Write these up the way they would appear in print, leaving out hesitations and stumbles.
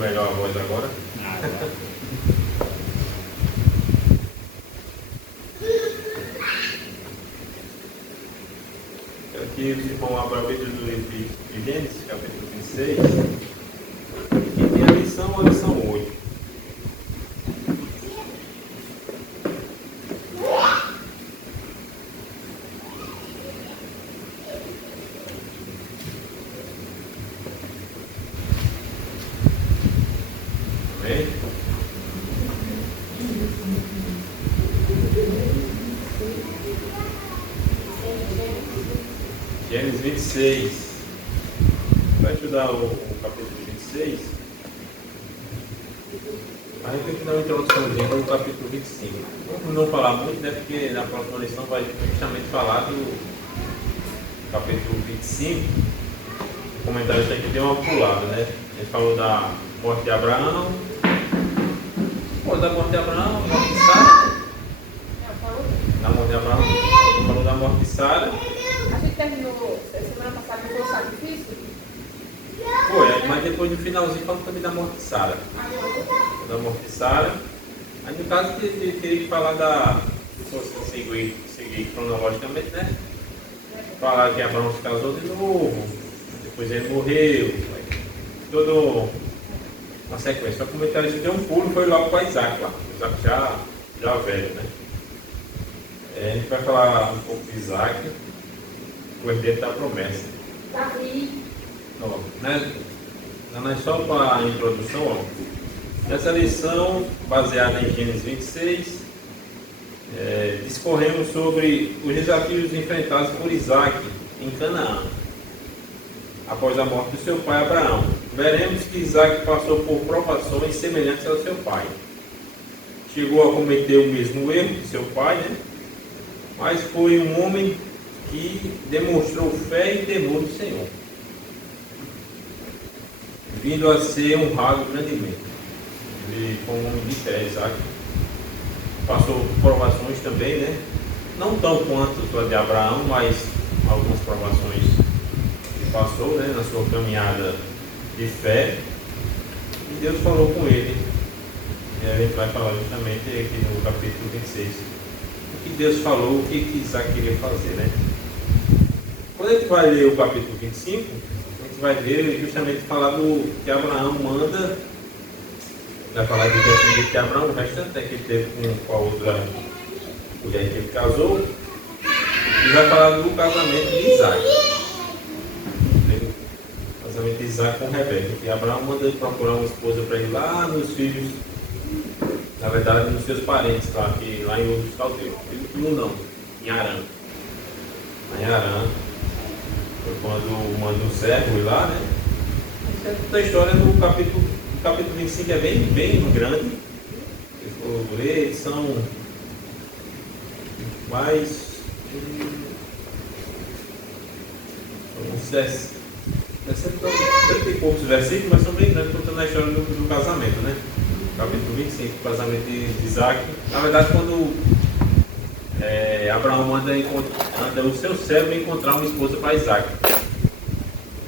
melhor a voz agora. Aqui os irmãos abram a Bíblia do livro de Gênesis, capítulo 26. E tem a lição 8. Gênesis 26. Vai estudar o capítulo 26. Mas eu tenho que dar uma introduçãozinha para o capítulo 25. Vamos não falar muito, né? Porque na próxima lição vai justamente falar do capítulo 25. O comentário tem que ter uma pulada, né? A gente falou da morte de Abraão. Falou da morte de Abraão, morte de Sara. Da morte de Abraão. Falou da morte de Sara. A gente terminou semana passada com o sacrifício? Foi, mas depois no finalzinho falou também da morte de Sara. Da morte de Sara. Aí no caso teria que falar da. Se fosse seguir cronologicamente, né? Falar que Abraão se casou de novo, depois ele morreu, toda uma sequência. Só que o comentarista deu um pulo e foi logo para Isaac lá. Isaac já velho, né? A gente vai falar um pouco de Isaac, o herdeiro da promessa. Davi. Né? Só para a introdução, ó. Nessa lição, baseada em Gênesis 26, discorremos sobre os desafios enfrentados por Isaac em Canaã, após a morte do seu pai Abraão. Veremos que Isaac passou por provações semelhantes ao seu pai. Chegou a cometer o mesmo erro de seu pai, né? Mas foi um homem que demonstrou fé e temor do Senhor, vindo a ser honrado grandemente. Ele foi um homem de fé, Isaac. Passou por provações também, né? Não tão quanto a de Abraão, mas algumas provações que passou, né? Na sua caminhada de fé. E Deus falou com ele. E a gente vai falar justamente aqui no capítulo 26. O que Deus falou, o que Isaac queria fazer, né? Quando a gente vai ler o capítulo 25, a gente vai ver justamente falar do que Abraão manda. Vai falar do descendente de Abraão, o restante que ele teve com a outra mulher que ele casou. E vai falar do casamento de Isaac. O casamento de Isaac com Rebeca. Que Abraão manda ele procurar uma esposa para ele lá nos filhos, na verdade nos seus parentes, lá em Ur dos Caldeus. Não, em Arã. Lá em Arã. Foi quando manda um servo ir lá, né? Essa é a história do capítulo 25, é bem grande. Eles são mais uns 30 e poucos versículos, mas são bem grandes, contando a história do casamento, né? Capítulo 25, o casamento de Isaac. Na verdade, quando Abraão manda o seu servo encontrar uma esposa para Isaac.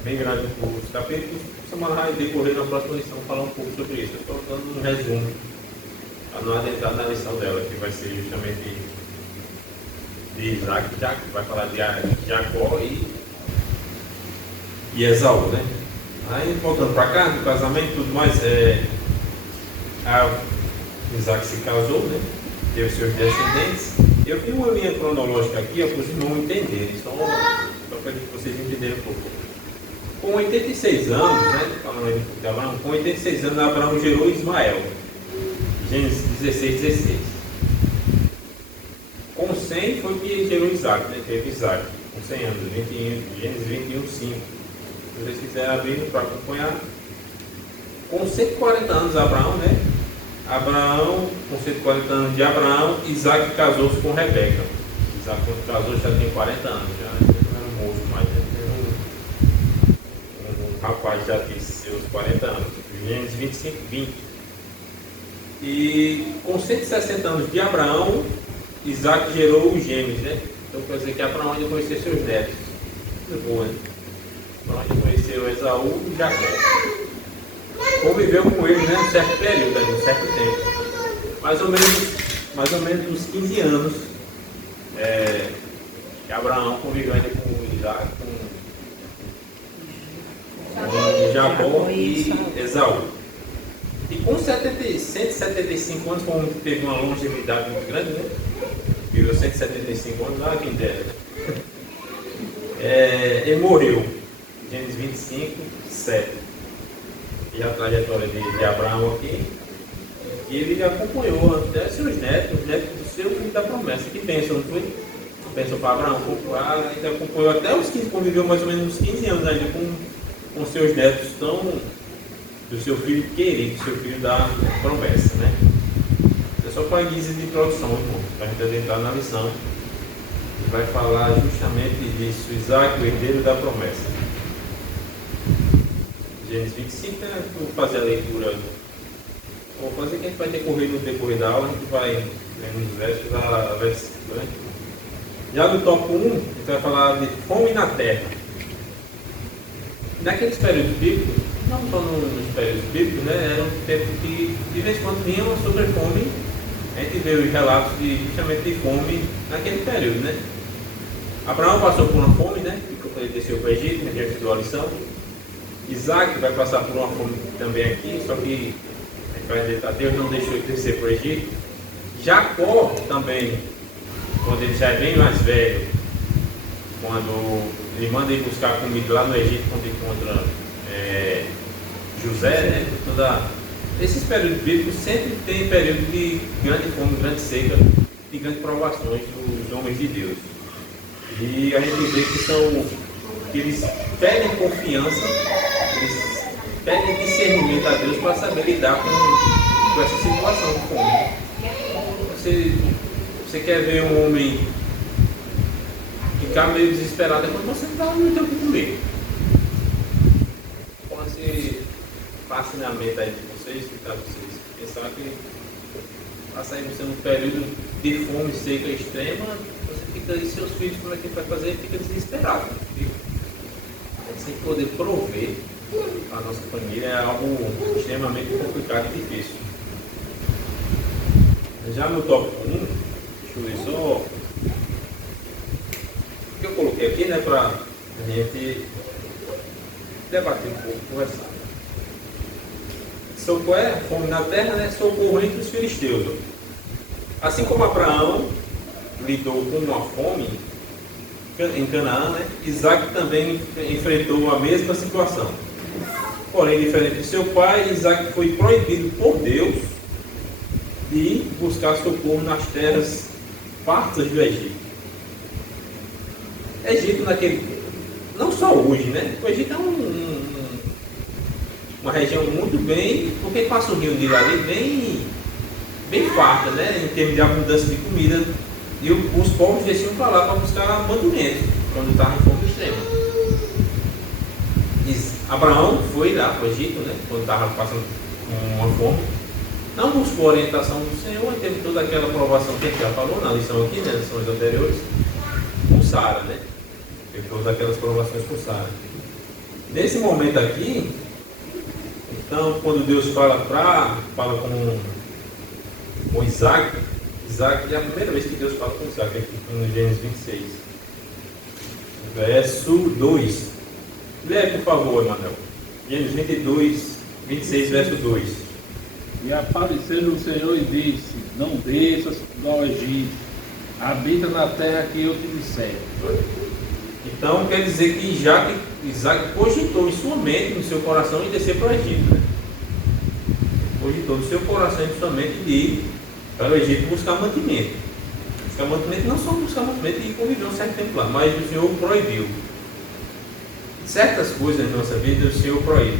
Bem grande os capítulos. Semana vai decorrer na próxima lição falar um pouco sobre isso. Eu estou dando um resumo para não adentrar na lição dela, que vai ser justamente de Isaac, que vai falar de Jacó e Esaú, né? Aí voltando para cá, do casamento e tudo mais, Isaac se casou, né? Teve seus descendentes. Eu tenho uma linha cronológica aqui para os irmãos entenderem, só para que vocês entenderem um pouco. Com 86 anos, né? Falando de Abraão, com 86 anos, Abraão gerou Ismael. Gênesis 16. Com 100 foi que ele gerou Isaac, né? Teve Isaac, com 100 anos, Gênesis 21, 5. Se vocês quiserem abrir para acompanhar. Com 140 anos, Abraão, né? Com 140 anos de Abraão, Isaac casou-se com Rebeca. Isaac, quando casou, já tem 40 anos, já não era um moço mais, né? Um rapaz já tem seus 40 anos, Gênesis 25, 20. E com 160 anos de Abraão, Isaac gerou os gêmeos, né? Então quer dizer que Abraão ainda conheceu seus netos. Muito bom, né? Abraão ainda conheceu Esaú e Jacó. conviveu com ele, né, um certo período, um certo tempo. Mais ou menos uns 15 anos que Abraão conviveu ainda com Isaac, com Jacó e Esaú. E com 175 anos, como teve uma longevidade muito grande, né? Viveu 175 anos, lá quem dera. Ele morreu, Gênesis 25, 7. E a trajetória de Abraão aqui. E ele acompanhou até seus netos, os netos do seu filho da promessa, que pensam, não foi? Pensam para Abraão, ele acompanhou até os 15, conviveu mais ou menos uns 15 anos ainda com seus netos do seu filho querido, seu filho da promessa, né? É só para guisa de introdução, irmão, para a gente adentrar na lição. E vai falar justamente disso, Isaac, o herdeiro da promessa. Gênesis 25, né? Vou fazer a leitura. Vou fazer que a gente vai decorrer no decorrer da aula, a gente vai lendo os versos a versículo, né? Já no tópico 1, a gente vai falar de fome na terra. Naqueles períodos bíblicos, não só nos períodos bíblicos, né, era um tempo que de vez em quando vinha uma sobre fome. A gente vê os relatos justamente de fome naquele período, né? Abraão passou por uma fome, né? Ele desceu para o Egito, a gente estudou a lição. Isaac vai passar por uma fome também aqui, só que Deus não deixou ele descer para o Egito. Jacó também, quando ele já é bem mais velho, quando ele manda ir buscar comida lá no Egito, quando encontra José, né? Esses períodos bíblicos sempre tem período de grande fome, grande seca e grandes provações dos homens de Deus. E a gente vê que eles pedem confiança, eles pedem discernimento a Deus para saber lidar com essa situação de fome. Você quer ver um homem ficar meio desesperado quando você não tem o que comer. Com esse fascinamento aí de vocês, pensar que passa aí você num período de fome seca extrema, você fica aí, seus filhos, como é que vai fazer? Fica desesperado. Sem poder prover a nossa família é algo extremamente complicado e difícil. Já no tópico 1, deixa eu ver só o que eu coloquei aqui, né, para a gente debater um pouco, conversar. Qual é? Fome na terra, né? Socorro entre os filisteus. Assim como Abraão lidou com uma fome em Canaã, né? Isaac também enfrentou a mesma situação. Porém, diferente de seu pai, Isaac foi proibido por Deus de buscar socorro nas terras fartas do Egito. Egito não só hoje, né? O Egito é uma região muito bem, porque passa o rio Nilo ali bem farta, né? Em termos de abundância de comida. E os povos desciam para lá para buscar mantimento, quando estava em fome extrema. Abraão foi lá para o Egito, né? Quando estava passando uma fome. Não buscou a orientação do Senhor, teve toda aquela provação que a gente já falou na lição aqui, nas lições anteriores, com Sara, né? Teve todas aquelas provações com Sara. Nesse momento aqui, então, quando Deus fala com Isaac é a primeira vez que Deus fala com Isaac, aqui no Gênesis 26, verso 2. Leia, por favor, Emanuel. Gênesis 26, verso 2. E apareceu o Senhor e disse: não desças ao Egito, habita na terra que eu te disser. Então quer dizer que Isaac cogitou em sua mente, no seu coração, em descer para o Egito, né? Cogitou no seu coração e em sua mente de ir para o Egito buscar mantimento. Buscar mantimento, não só buscar mantimento e conviver um certo tempo lá, mas o Senhor proibiu. Certas coisas na nossa vida o Senhor proíbe.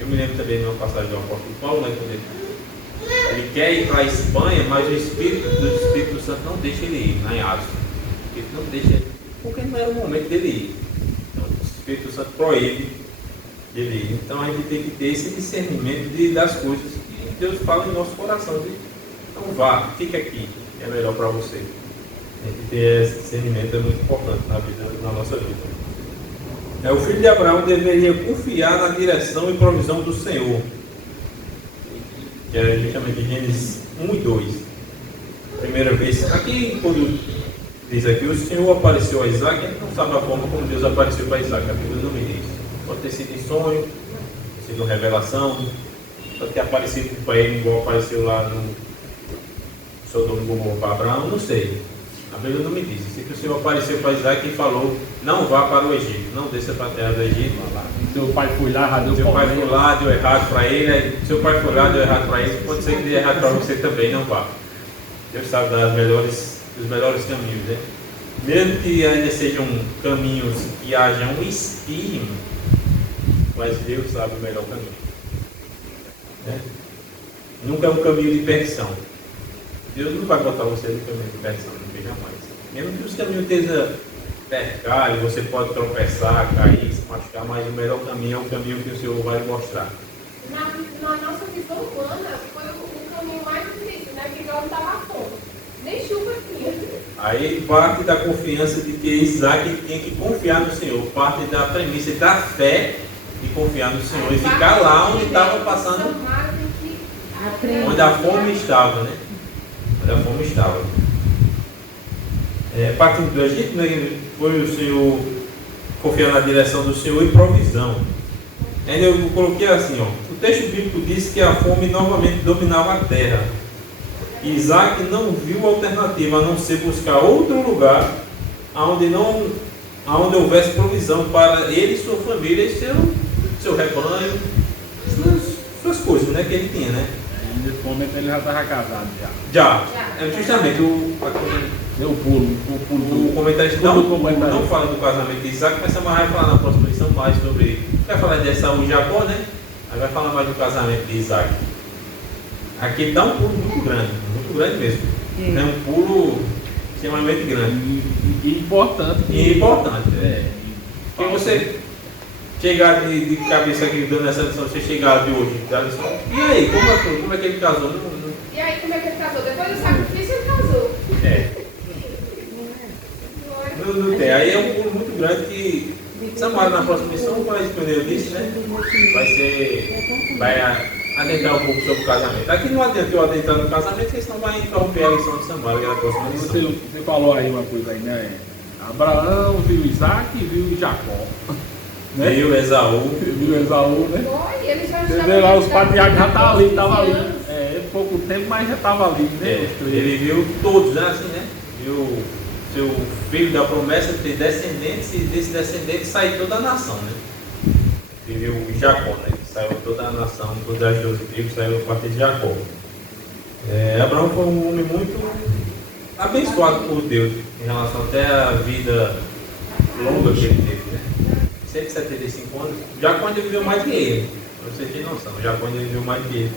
Eu me lembro também de uma passagem do apóstolo Paulo, né, quando ele quer ir para a Espanha, mas o Espírito Santo não deixa ele ir, lá em Atos. Ele não deixa ele, porque não era o momento dele ir. Então o Espírito Santo proíbe ele ir. Então a gente tem que ter esse discernimento das coisas que Deus fala em nosso coração. Então vá, fica aqui, é melhor para você. A gente ter esse discernimento é muito importante na nossa vida. O filho de Abraão deveria confiar na direção e provisão do Senhor que é justamente Gênesis 1 e 2. Primeira vez, aqui quando diz aqui, o Senhor apareceu a Isaac, a gente não sabe a forma como Deus apareceu para Isaac, a Bíblia não me diz. Pode ter sido em sonho, pode ter sido revelação, pode ter aparecido para ele igual apareceu lá no Sodoma e Gomorra para Abraão, não sei. A Bíblia não me diz. Sei que o Senhor apareceu para Isaac e falou: não vá para o Egito, não desça para a terra do Egito. Seu pai foi lá, já deu Seu pai problema. foi lá, deu errado para ele. Aí, seu pai foi lá, deu errado para ele. Pode ser que dê errado para você também, não vá. Deus sabe dos melhores caminhos, né? Mesmo que ainda sejam caminhos que haja um espinho, mas Deus sabe o melhor caminho. Né? Nunca é um caminho de perdição. Deus não vai botar você no caminho de perdição, nunca jamais. Mesmo que os caminhos estejam percalhos, você pode tropeçar, cair, se machucar, mas o melhor caminho é o caminho que o Senhor vai mostrar. Na nossa visão humana, foi o caminho mais difícil, né? Porque não estava a fome. Nem chuva tinha. Aí parte da confiança de que Isaac tinha que confiar no Senhor, parte da premissa da fé de confiar no Senhor e ficar lá onde estava passando, onde a fome estava, né? Onde a fome estava. Partindo do Egito, né, foi o Senhor confiar na direção do Senhor e provisão. Ainda eu coloquei assim, ó, o texto bíblico diz que a fome novamente dominava a terra. Isaac não viu alternativa a não ser buscar outro lugar onde houvesse provisão para ele e sua família e seu rebanho, suas coisas, né, que ele tinha, né? Nesse momento ele já estava casado Já. Justamente deu pulo. O comentarista não fala do casamento de Isaac, mas Samuel vai falar na próxima lição mais sobre. Vai falar de Esaú e Jacó, né? Aí vai falar mais do casamento de Isaac. Aqui dá um pulo muito grande mesmo. É um pulo extremamente grande. E importante. Porque você chegar de cabeça aqui dando essa lição, você chegar de hoje, da lição, e aí, como é que ele casou? E aí, como é que ele casou? Depois do sacrifício, ele casou. Não tem. Aí é um pulo muito grande que Samuel na próxima missão, como eu disse, né? Vai adentrar um pouco sobre o casamento. Aqui não adianta eu adentrar no casamento, porque senão vai interromper a lição de Samuel, que é a próxima missão. Você falou aí uma coisa aí, né? Abraão viu Isaac e viu Jacó. Né? Viu Esaú, né? Foi, ele já Você vê lá, os patriarcas já estavam ali. Pouco tempo, mas já estava ali, né? Ele viu todos, né? Assim, né? Viu seu filho da promessa ter descendentes e desse descendente sair toda a nação, né? Ele viu Jacó, né? Saiu toda a nação, todas as 12 tribos saiu a partir de Jacó. Abraão foi um homem muito abençoado por Deus em relação até a vida longa que ele teve, né? 175 anos. Jacó ainda viveu mais que ele, pra você ter noção. Jacó ainda viveu mais que ele.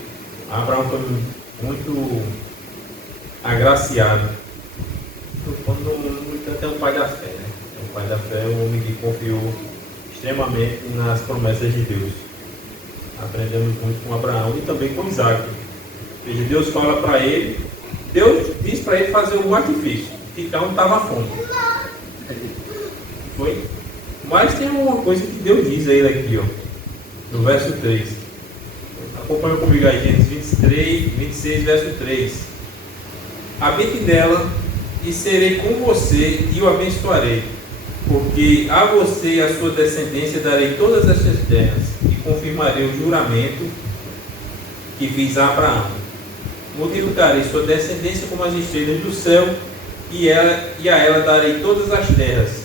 Abraão foi muito agraciado. É um pai da fé, né? É um pai da fé, um homem que confiou extremamente nas promessas de Deus. Aprendemos muito com Abraão e também com Isaac. Veja, Deus fala para ele, Deus diz para ele fazer um artifício, ficar onde estava a fome. Foi? Mas tem uma coisa que Deus diz a ele aqui, ó, no verso 3. Acompanha comigo aí, Gênesis 26, verso 3. Habite nela e serei com você e o abençoarei, porque a você e a sua descendência darei todas estas terras e confirmarei o juramento que fiz a Abraão. Multiplicarei sua descendência como as estrelas do céu e a ela darei todas as terras.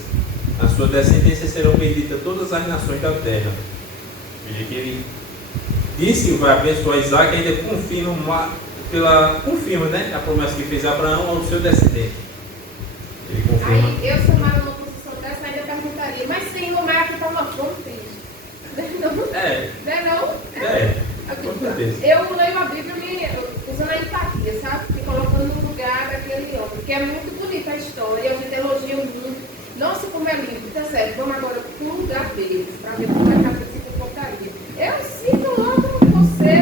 A sua descendência serão benditas todas as nações da terra. Veja que ele disse que vai abençoar Isaac e ainda confirma, né, a promessa que fez Abraão ao seu descendente. Ele confirma. Aí eu, somado numa posição dessa, ainda perguntaria, mas Senhor, mas aqui está uma fome, filho. Não? Não é não? Com certeza. Eu leio a Bíblia usando a empatia, sabe? Me colocando no lugar daquele homem, porque é muito bonita a história, e a gente elogia muito. Nossa, como é lindo, tá certo, vamos agora para o lugar deles, para ver como é que a gente se comportaria. Eu sinto logo você,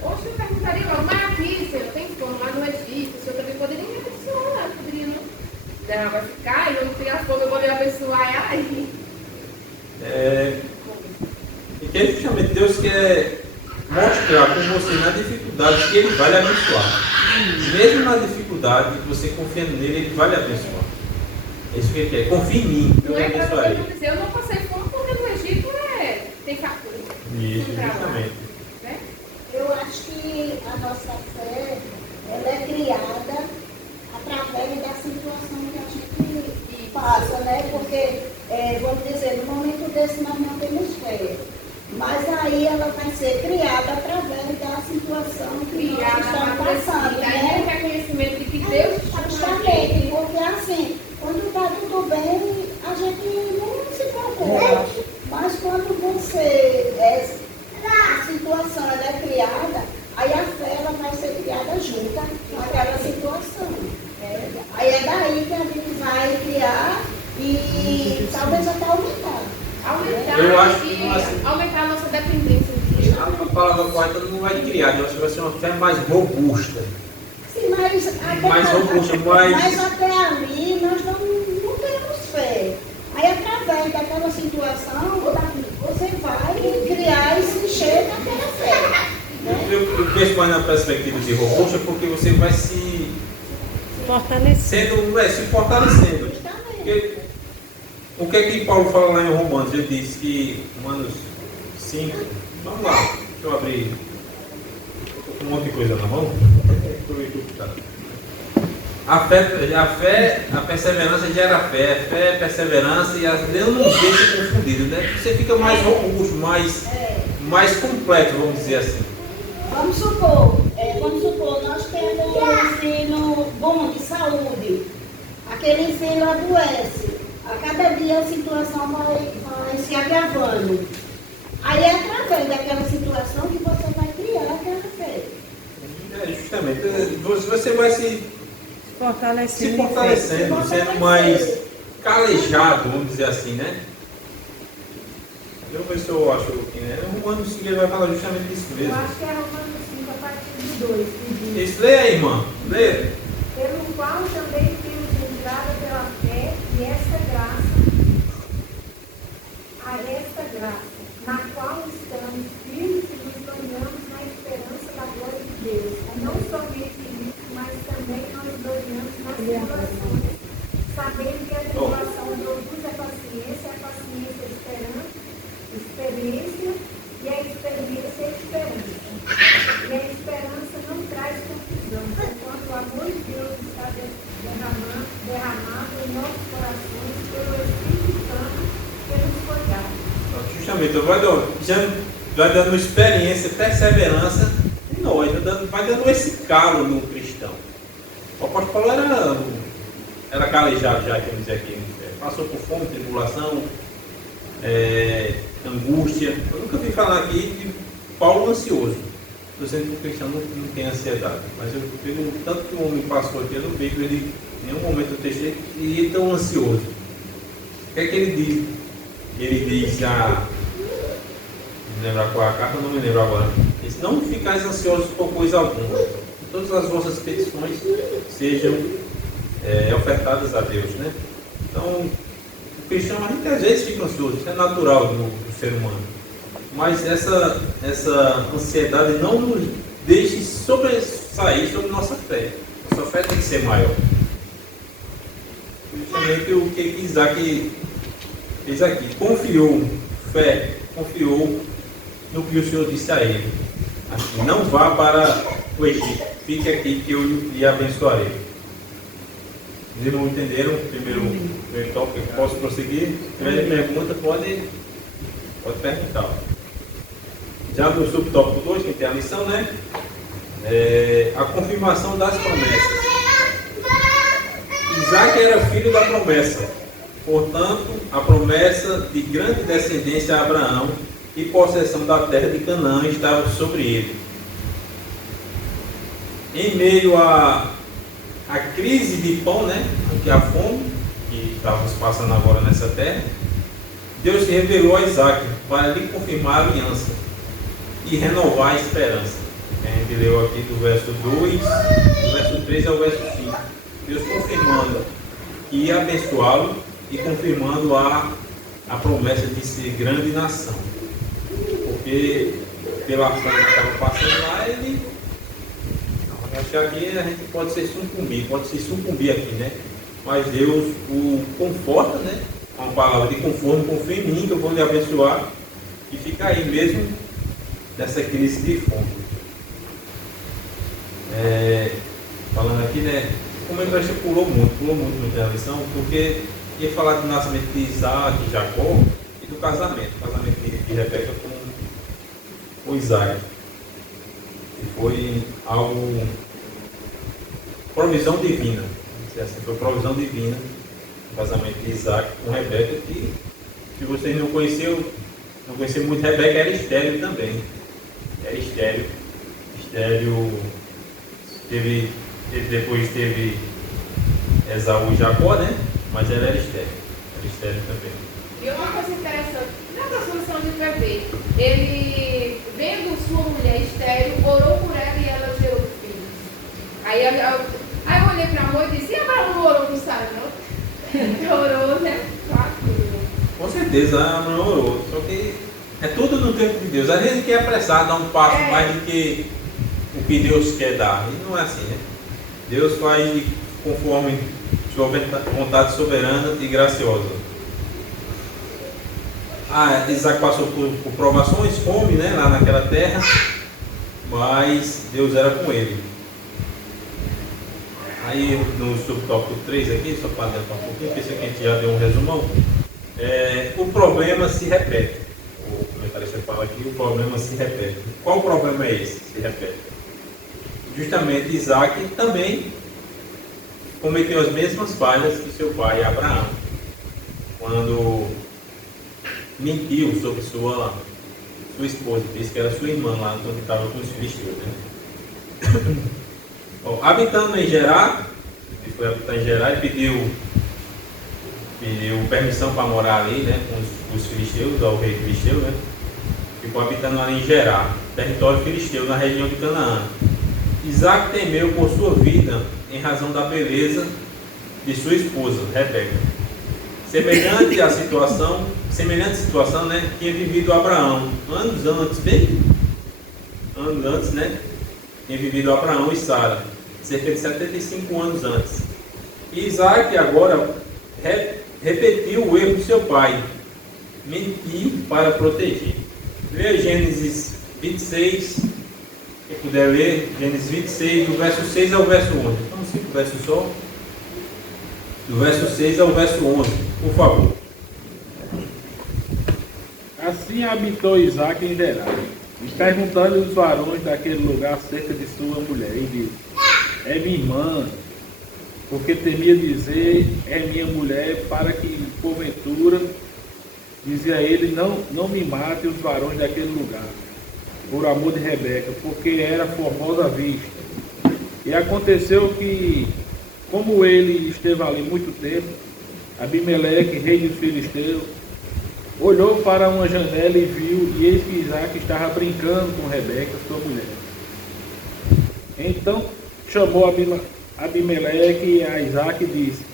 hoje eu perguntaria logo, mas aqui, Senhor, tem como lá no Egito, o Senhor também poderia me abençoar, poderia não? Não, vai ficar, eu não tenho a fome, eu vou lhe abençoar, aí. E que justamente Deus quer mostrar com você na dificuldade que Ele vai lhe abençoar. Mesmo na dificuldade, você confiando nele, Ele vai lhe abençoar. É isso que Ele quer. Confie em mim, eu Não lhe é para abençoarei. você dizer, eu não passei fome porque no Egito tem fartura. Isso, Tem trabalho, justamente. né? Eu acho que a nossa fé, ela é criada através da situação que a gente passa, né? Porque, vamos dizer, no momento desse nós não temos fé. Mas aí ela vai ser criada através da situação que nós estamos passando, Daí o né? reconhecimento de que Deus está Justamente, porque assim, quando está tudo bem, a gente não se preocupa. Mas quando você, a situação ela é criada, aí a fé ela vai ser criada junto com aquela situação. Aí é daí que a gente vai criar e talvez até aumentar. Eu acho que aumentar a nossa dependência de Deus. a palavra correta não vai criar, eu acho que vai ser uma fé mais robusta. Sim, mas até, Mais robusta, mas até ali nós não temos fé. Aí através daquela situação, você vai criar e se encher daquela fé. Né? Eu penso mais na perspectiva de robusta porque você vai se fortalecendo. Porque, o que é que Paulo fala lá em Romanos? Ele diz que, Romanos 5, vamos lá, deixa eu abrir um monte de coisa na mão. A perseverança gera fé, perseverança, e Deus não deixa confundido, né? Você fica mais robusto, mais completo, vamos dizer assim. Vamos supor, nós temos um filho bom de saúde, aquele filho adoece, a cada dia a situação vai se agravando. Aí é através daquela situação que você vai criar aquela fé. Justamente, você vai se fortalecendo, sendo mais calejado, vamos dizer assim, né? Eu vou ver se eu acho que, né? O Romanos 5 ele vai falar justamente disso Eu mesmo. acho que é Romanos 5, a partir do 2, que diz: Isso, leia aí, irmã. Leia. pelo qual também temos entrada pela fé e esta graça, na qual estamos firmes e nos gloriamos na esperança da glória de Deus. Não somente isso, mas também nós gloriamos nas tribulações, sabendo que a tribulação produz a paciência experiência, e a experiência esperança. E a esperança não traz confusão, enquanto o amor de Deus está derramado em nossos corações pelo Espírito Santo que nos foi dado. Justamente, vai dando experiência, perseverança em nós, vai dando esse calo no cristão. O apóstolo Paulo era calejado já, quer dizer aqui, passou por fome, tribulação, angústia. Eu nunca vi falar aqui de Paulo ansioso. Estou dizendo que o cristão não tem ansiedade, mas eu pelo tanto que o homem passou aqui, eu não vejo ele em nenhum momento do texto ele tão ansioso. O que é que ele diz? Ele diz não me lembro qual é a carta, não me lembro agora. Ele diz: não ficais ansiosos por coisa alguma. Todas as vossas petições sejam ofertadas a Deus, né? Então, o cristão, a gente às vezes fica ansioso, isso é natural do ser humano. Mas essa ansiedade não nos deixe sobressair sobre nossa fé. Nossa fé tem que ser maior. Justamente o que Isaac fez aqui. Confiou no que o Senhor disse a ele. Assim, não vá para o Egito, fique aqui que eu lhe abençoarei. Os irmãos entenderam o primeiro tópico? Eu posso prosseguir? Se tiver pergunta, pode perguntar. Já no subtópico 2, que tem a lição, né? A confirmação das promessas. Isaac era filho da promessa. Portanto, a promessa de grande descendência a Abraão e possessão da terra de Canaã estava sobre ele. Em meio à crise de pão, né? Que a fome que estávamos passando agora nessa terra, Deus se revelou a Isaac para lhe confirmar a aliança e renovar a esperança. A gente leu aqui do verso 2, do verso 3 ao verso 5. Deus confirmando que ia abençoá-lo e confirmando a promessa de ser grande nação. Porque pela ação que estava passando lá, ele... Acho que aqui a gente pode se sucumbir aqui, né? Mas Deus o conforta, né? Com a palavra de conforto, confia em mim que eu vou lhe abençoar. E fica aí mesmo nessa crise de fome. Falando aqui, né? Como a gente pulou muito a lição, porque ia falar do nascimento de Isaac e Jacó e do casamento. O casamento de Rebeca com Isaac. E foi algo, provisão divina. Assim, foi provisão divina o casamento de Isaac com Rebeca, que se vocês não conheciam muito Rebeca, era estéril também. Era estéril. Depois teve Esaú e Jacó, né? Mas ela era estéril também. E uma coisa interessante, na transformação de bebê, ele, vendo sua mulher estéril, orou por ela e ela gerou filhos. Aí eu olhei para a amor e disse, e Abraão não orou por Sara, não? Orou, né? Claro. Com certeza, a Abraão orou. Só que é tudo no tempo de Deus. Às vezes a gente quer apressar, dar um passo mais do que o que Deus quer dar. E não é assim, né? Deus faz conforme sua vontade soberana e graciosa. Isaac passou por provações, fome, né, lá naquela terra, mas Deus era com ele. Aí no subtópico 3 aqui, só para adiantar um pouquinho, pensei que a gente já deu um resumão. O problema se repete. O comentarista fala aqui, o problema se repete. Qual o problema é esse? Se repete. Justamente Isaac também cometeu as mesmas falhas que seu pai Abraão, quando mentiu sobre sua esposa, disse que era sua irmã lá quando estava com os filisteus, né? Bom, habitando em Gerar, ele foi habitar em Gerar e pediu permissão para morar ali, né, com os filisteus, ao rei filisteu, né? Ficou habitando ali em Gerar, território filisteu, na região de Canaã. Isaac temeu por sua vida em razão da beleza de sua esposa, Rebeca. Semelhante situação, né, tinha vivido Abraão, anos antes, né, tinha vivido Abraão e Sara, cerca de 75 anos antes. E Isaac agora repetiu o erro de seu pai, mentir para proteger. Leia Gênesis 26, quem puder ler, Gênesis 26, do verso 6 ao verso 11. Vamos 5 versos só. Do verso 6 ao verso 11, por favor. Assim habitou Isaac em Gerar, e perguntando os varões daquele lugar acerca de sua mulher, e disse: é minha irmã, porque temia dizer, é minha mulher, para que, porventura, dizia ele, não me mate os varões daquele lugar, por amor de Rebeca, porque era formosa à vista. E aconteceu que, como ele esteve ali muito tempo, Abimeleque, rei dos filisteus, olhou para uma janela e viu, e eis que Isaac estava brincando com Rebeca, sua mulher. Então chamou Abimeleque a Isaac e disse: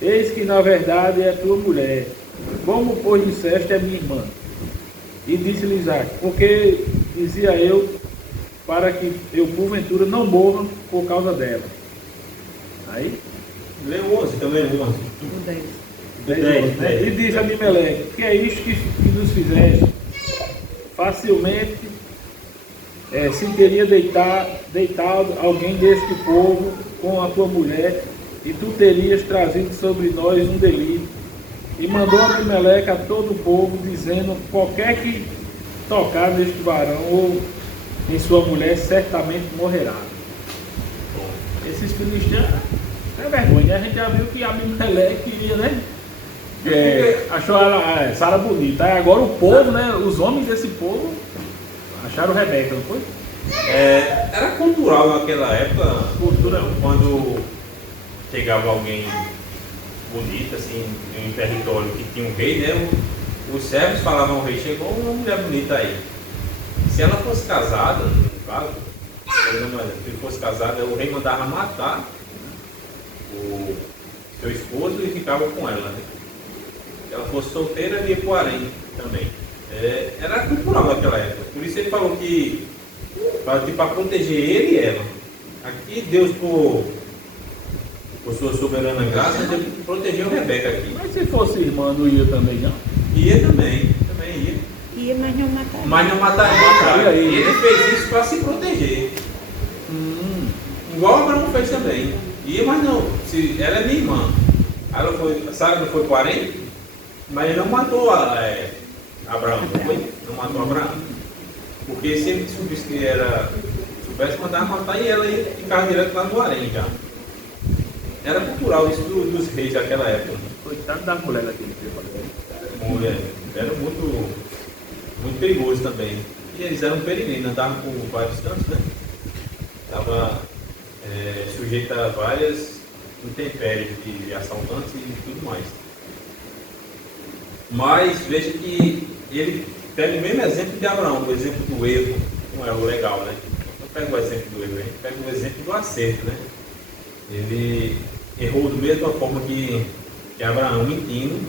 eis que na verdade é tua mulher, como pois disseste é minha irmã? E disse-lhe Isaac: porque dizia eu, para que eu porventura não morra por causa dela. Aí Lê o 11, então lê o 11. 10, né? E disse a Abimeleque: que é isto que nos fizeste? Facilmente se teria deitado alguém deste povo com a tua mulher, e tu terias trazido sobre nós um delito. E mandou Abimeleque a todo o povo, dizendo: qualquer que tocar neste varão ou em sua mulher, certamente morrerá. Esses filisteus é vergonha, né? A gente já viu que Abimeleque queria, né? Achou Sara bonita. Aí agora o povo, né? Os homens desse povo acharam Rebeca, não foi? Era cultural naquela época, quando chegava alguém bonito, assim, em um território que tinha um rei, né? Os servos falavam ao rei: chegou uma mulher bonita aí. Se ela fosse casada, no caso, se fosse casada, o rei mandava matar o seu esposo e ficava com ela, né? Se ela fosse solteira, ele ia para o harém também. Era cultural naquela época. Por isso ele falou que para proteger ele e ela. Aqui Deus, por sua soberana graça, Deus protegeu Rebeca aqui. Mas se fosse irmã, não ia também, não? Ia também ia. Ia, mas não mataria. Mas não mataria. E ele fez isso para se proteger. Igual Abraão fez também. Ia, mas não. Se ela é minha irmã. Sara não foi parente, mas ele não matou Abraão, não foi? Não matou Abraão. Porque se ele soubesse que soubesse mandar matar, e ela ia ficar direto lá no harém já. Era cultural isso dos reis daquela época. Coitado da mulher daquele tempo. Era muito, muito perigoso também. E eles eram peregrinos, andavam por vários cantos, né? Estava sujeito a várias intempéries de assaltantes e tudo mais. Mas veja que ele pega o mesmo exemplo de Abraão, o exemplo do erro, não é o legal, né? Não pega o exemplo do erro, a gente pega o exemplo do acerto, né? Ele errou da mesma forma que Abraão, mentindo,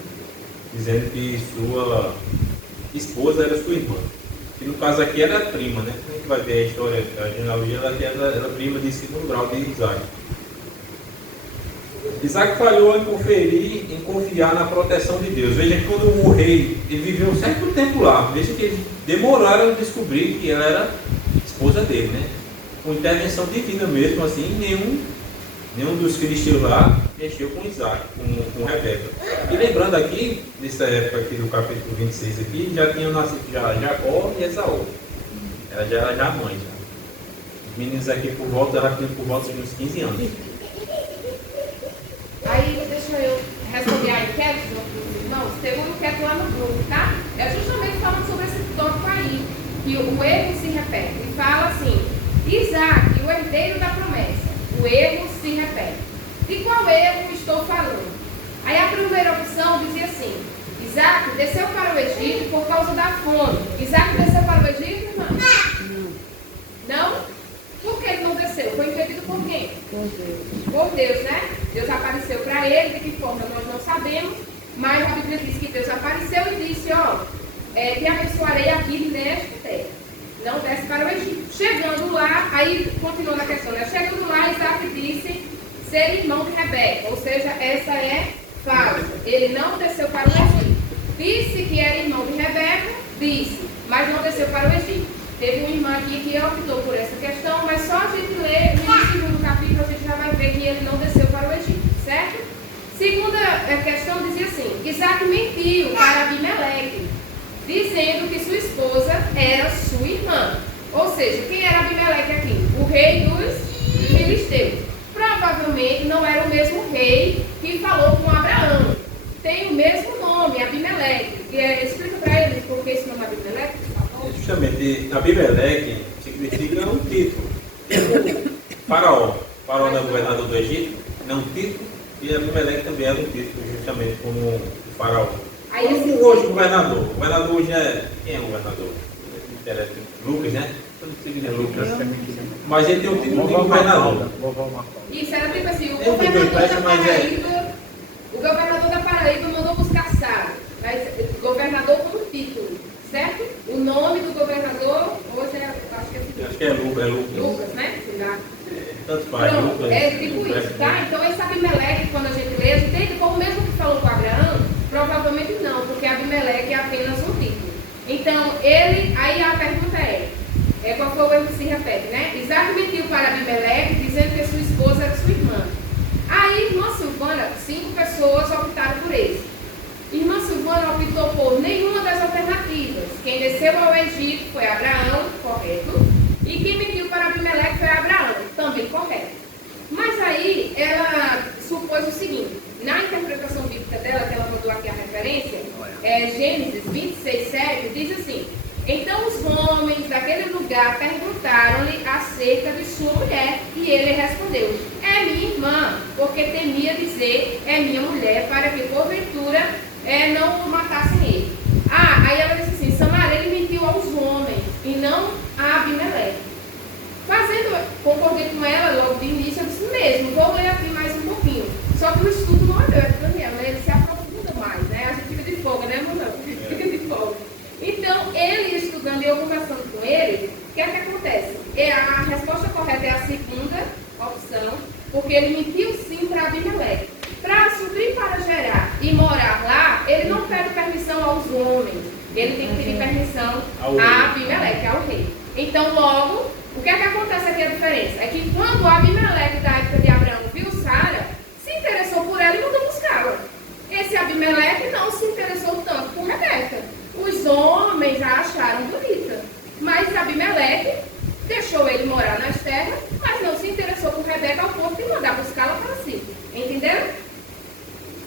dizendo que sua esposa era sua irmã. Que no caso aqui era prima, né? A gente vai ver a história, a genealogia, ela era prima de segundo grau de Isaac. Isaac falhou em confiar na proteção de Deus. Veja que quando o rei, ele viveu um certo tempo lá, veja que eles demoraram a descobrir que ela era esposa dele, né? Com intervenção divina mesmo, assim, nenhum dos filisteus lá mexeu com Isaac, com Rebeca. E lembrando aqui, nessa época aqui do capítulo 26 aqui, já tinham nascido Jacó e Esaú. Ela já era mãe. Já. Os meninos aqui ela tinha por volta de uns 15 anos. Aí deixa eu responder a enquete dos irmãos. Teve uma enquete lá no grupo, tá? É justamente falando sobre esse tópico aí, que o erro se repete. E fala assim, Isaac, o herdeiro da promessa, o erro se repete. De qual erro estou falando? Aí a primeira opção dizia assim, Isaac desceu para o Egito por causa da fome. Isaac desceu para o Egito, irmão? Não? Por que ele não desceu? Foi impedido por quem? Por Deus. Por Deus, né? Deus apareceu para ele, de que forma nós não sabemos, mas a Bíblia diz que Deus apareceu e disse, te abençoarei aqui nesta terra. Não desce para o Egito. Chegando lá, aí continuando a questão, né? Chegando lá, Isaac disse ser irmão de Rebeca, ou seja, essa é falsa. Ele não desceu para o Egito. Disse que era irmão de Rebeca, disse, mas não desceu para o Egito. Teve uma irmã aqui que optou por essa questão, mas só a gente ler no segundo capítulo, a gente já vai ver que ele não desceu para o Egito, certo? Segunda questão dizia assim, Isaac mentiu para Abimeleque, dizendo que sua esposa era sua irmã. Ou seja, quem era Abimeleque aqui? O rei dos filisteus. Provavelmente não era o mesmo rei que falou com Abraão. Tem o mesmo nome, Abimeleque. Explica para eles por que esse nome é Abimeleque. Justamente, Abimeleque significa um título. Faraó não é o governador do Egito, não um título, e Abimeleque também era um título, justamente como o faraó. Como hoje o governador. O governador hoje quem é o governador? Lucas, né? Eu não sei quem é Lucas. Mas ele tem o título de governador. Isso, era tipo assim, o governador da Paraíba mandou buscar Sara, mas governador como título, certo? O nome do governador, hoje acho que é Lucas, né? Tanto faz, pronto, Lucas. É tipo isso, tá? Então esse Abimeleque, quando a gente lê, a gente entende como o mesmo que falou com Abraão, provavelmente não, porque Abimeleque é apenas um título. Então, aí a pergunta qual foi o erro que se repete, né? Isaac mentiu para Abimeleque, dizendo que sua esposa era sua irmã. Aí, irmã Silvana, 5 pessoas optaram por esse. Irmã Silvana optou por nenhuma das alternativas. Quem desceu ao Egito foi Abraão, correto. E quem mentiu para Abimeleque foi Abraão, também correto. Mas aí, ela supôs o seguinte, na interpretação bíblica dela, que ela mandou aqui a referência, Gênesis 26:7, diz assim, então os homens daquele lugar perguntaram-lhe acerca de sua mulher, e ele respondeu, é minha irmã, porque temia dizer, é minha mulher, para que porventura não matassem ele. Aí ela disse assim, Samar, ele mentiu aos homens, e não a Abimeleque. Concordei com ela logo de início, eu disse mesmo, vou ler aqui mais um pouquinho. Só que o estudo não é meu, Daniel, né? Ele se aprofunda mais, né? A gente fica de folga, né, irmão? Fica de folga. Então, ele estudando e eu conversando com porque ele mentiu sim para Abimeleque. Para subir para Gerar e morar lá, ele não pede permissão aos homens, ele tem que pedir permissão a Abimeleque, ao rei. Então, logo, o que é que acontece aqui a diferença? É que quando Abimeleque, da época de Abraão, viu Sara, se interessou por ela e mandou buscá-la. Esse Abimeleque não se interessou tanto por Rebeca. Os homens a acharam bonita, mas Abimeleque deixou ele morar nas terras, mas não se interessou por Rebeca ao ponto de mandar buscá-la para si. Entenderam?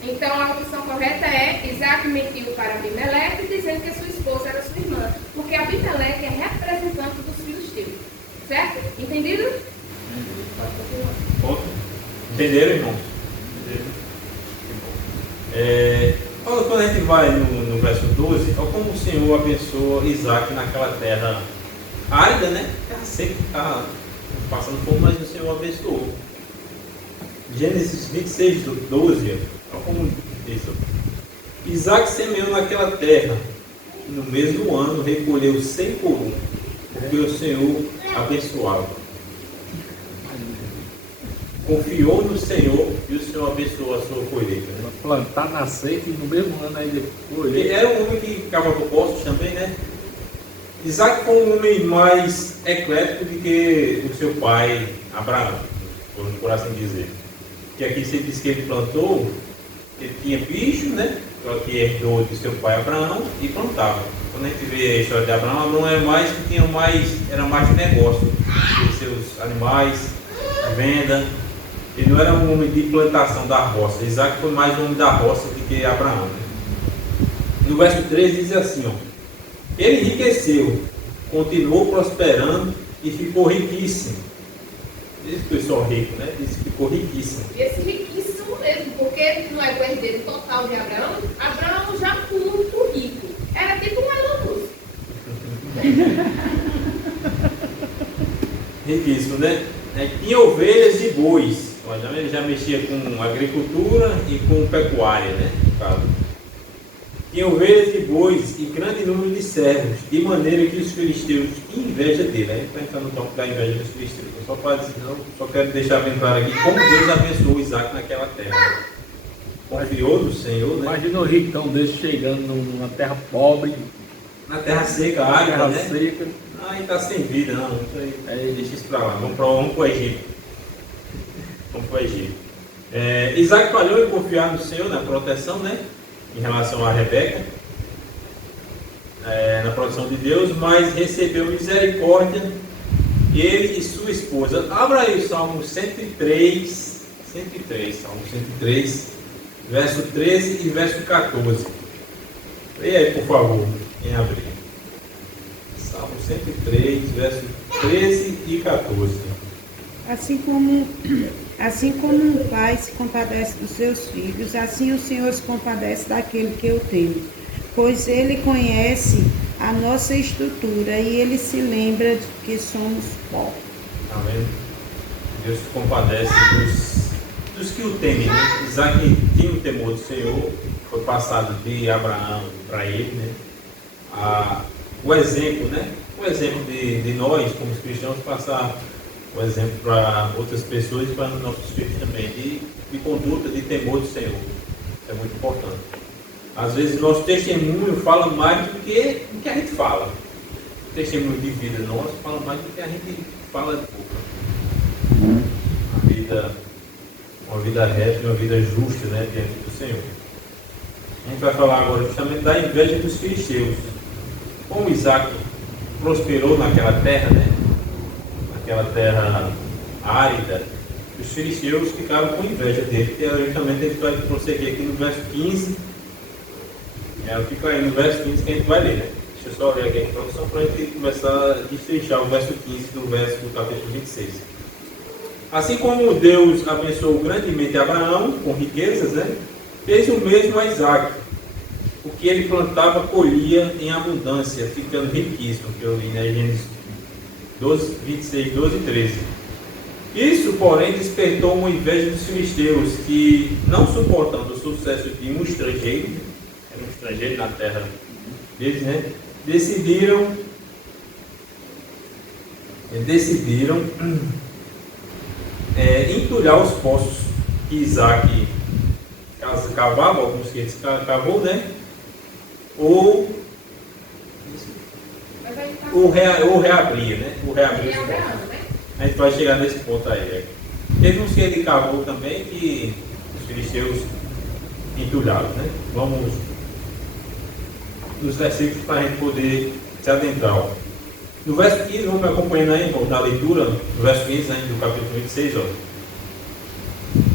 Então a opção correta é: Isaac mentiu para Abimeleque, dizendo que sua esposa era sua irmã, porque Abimeleque é representante dos filisteus. Certo? Entendido? Entenderam, irmãos? Quando a gente vai no verso 12, olha como o Senhor abençoa Isaac naquela terra árida, né? Terra seca, está passando fome, mas o Senhor abençoou. Gênesis 26, 12, olha como diz: Isaac semeou naquela terra, e no mesmo ano recolheu 100 por 1, porque o Senhor abençoava. Confiou no Senhor e o Senhor abençoou a sua colheita. Né? Plantar na seca e no mesmo ano aí depois. Ele era um homem que cavava poços também, né? Isaac foi um homem mais eclético do que o seu pai Abraão, por assim dizer. Que aqui você diz que ele plantou, ele tinha bicho, né? Que herdou do seu pai Abraão e plantava. Quando a gente vê a história de Abraão era mais que tinha era mais de negócio, de seus animais, venda. Ele não era um homem de plantação da roça. Isaac foi mais um homem da roça do que Abraão. Né? No verso 13 diz assim: ó, ele enriqueceu, continuou prosperando e ficou riquíssimo. Esse pessoal rico, né? Diz que ficou riquíssimo. Esse riquíssimo mesmo, porque não é o herdeiro total de Abraão. Abraão já muito rico. Era tipo um Elon Musk. Riquíssimo, né? Tinha ovelhas e bois. Ele já mexia com agricultura e com pecuária, né? Tinha ovelhas e bois e grande número de servos, de maneira que os filisteus tinham inveja dele. Aí está entrando no toque da inveja dos filisteus. Só quero deixar bem claro aqui como Deus abençoou Isaac naquela terra. Confiou no Senhor, né? Imagina o ricão desse chegando numa terra pobre, na terra seca, árida, né? Seca. Aí está sem vida, não. Isso aí, deixa isso para lá. Vamos para o Egito. Vamos para o Egito. Isaac falhou em confiar no Senhor, na proteção, né? Em relação a Rebeca, na proteção de Deus, mas recebeu misericórdia, ele e sua esposa. Abra aí o Salmo 103, Salmo 103, verso 13 e verso 14. Leia aí, por favor, em abrir. Salmo 103, verso 13 e 14. Assim como um pai se compadece dos seus filhos, assim o Senhor se compadece daquele que eu tenho. Pois Ele conhece a nossa estrutura e Ele se lembra de que somos pó. Amém. Deus se compadece dos que o temem, né? Isaac tinha o temor do Senhor, foi passado de Abraão para ele, né? O exemplo, né? O exemplo de nós, como cristãos, passar o exemplo para outras pessoas e para nossos filhos também, de conduta, de temor do Senhor. Isso é muito importante. Às vezes nosso testemunho fala mais do que a gente fala. O testemunho de vida nosso fala mais do que a gente fala de boca. Uma vida reta, uma vida justa, né, diante do Senhor. A gente vai falar agora justamente da inveja dos filisteus. Como Isaac prosperou naquela terra, né? Naquela terra árida, os filisteus ficaram com inveja dele, que justamente a gente vai prosseguir aqui no verso 15. Fica aí no verso 15 que a gente vai ler, né? Deixa eu só ler aqui a introdução para a gente começar a destrinchar o verso 15 do capítulo 26. Assim como Deus abençoou grandemente Abraão com riquezas, né? Fez o mesmo a Isaac. O que ele plantava, colhia em abundância, ficando riquíssimo, que eu li na Gênesis 12, 26, 12 e 13. Isso, porém, despertou uma inveja dos filisteus, que, não suportando o sucesso de um estrangeiro, era um estrangeiro na terra deles, né? Decidiram entulhar os poços que Isaac cavava, alguns que ele cavou, né? Ou reabria, né? Ou reabrir os poços. A gente vai chegar nesse ponto aí. Teve uns que ele cavou também que os filisteus entulharam, né? Vamos nos versículos para a gente poder se adentrar. Ó. No verso 15, vamos acompanhando aí, vamos na leitura, no verso 15 do capítulo 26, ó.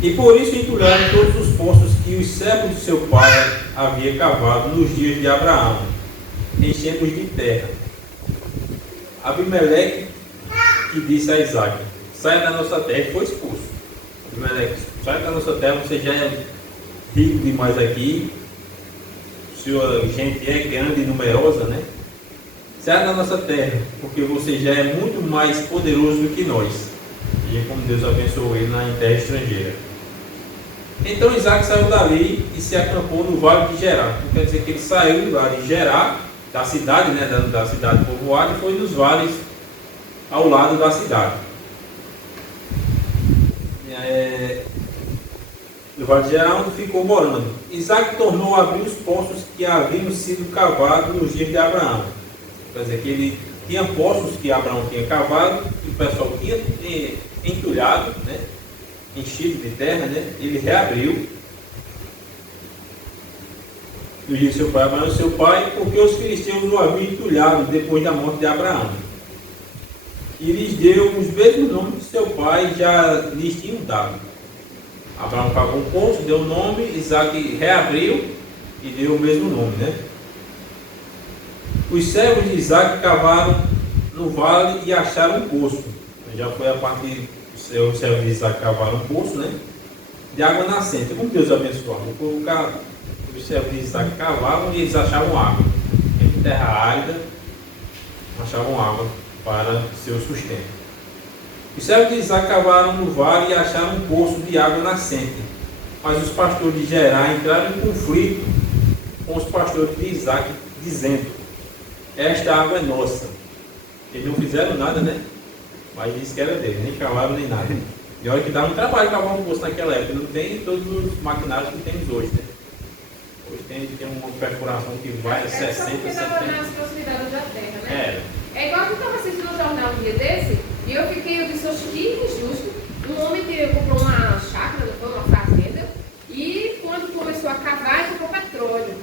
E por isso entulharam todos os poços que os servos de seu pai havia cavado nos dias de Abraão, enchendo-os de terra. Abimeleque que disse a Isaac: saia da nossa terra, e foi expulso. Abimeleque: saia da nossa terra, você já é rico demais aqui, sua gente é grande e numerosa, né? Saia da nossa terra, porque você já é muito mais poderoso do que nós. E como Deus abençoou ele na terra estrangeira. Então Isaac saiu dali e se acampou no vale de Gerar. Então, quer dizer que ele saiu lá de Gerar, da cidade, né, da cidade povoada, e foi nos vales ao lado da cidade. No vale de Gerar, onde ficou morando. Isaac tornou a abrir os poços que haviam sido cavados nos dias de Abraão. Quer dizer que ele tinha poços que Abraão tinha cavado, que o pessoal tinha entulhado, né, enchido de terra, né, ele reabriu. No dia de seu pai, Abraão, seu pai, porque os filisteus o haviam entulhado depois da morte de Abraão. E lhes deu os mesmos nomes que seu pai já lhes tinha dado. Abraão cavou um poço, deu o nome, Isaac reabriu e deu o mesmo nome, né? Os servos de Isaac cavaram no vale e acharam um poço. Já foi a parte dos servos de Isaac cavaram um poço, né? De água nascente. Como Deus abençoou. Os servos de Isaac cavavam e eles achavam água. Em terra árida, achavam água para seu sustento. Os servos de Isaac cavaram no vale e acharam um poço de água nascente. Mas os pastores de Gerar entraram em conflito com os pastores de Isaac, dizendo: esta água é nossa. Eles não fizeram nada, né? Mas disse que era dele, nem cavaram nem nada. E olha que dá um trabalho cavar um poço naquela época. Não tem todos os maquinários que temos hoje, né? Hoje tem uma perfuração que vai a 60, 70. Nas proximidades da terra, né? É igual que eu estava assistindo um jornal um dia desse, e eu disse, oxe, que injusto. Um homem que comprou uma chácara, não foi, uma fazenda, e quando começou a cavar, ele comprou petróleo.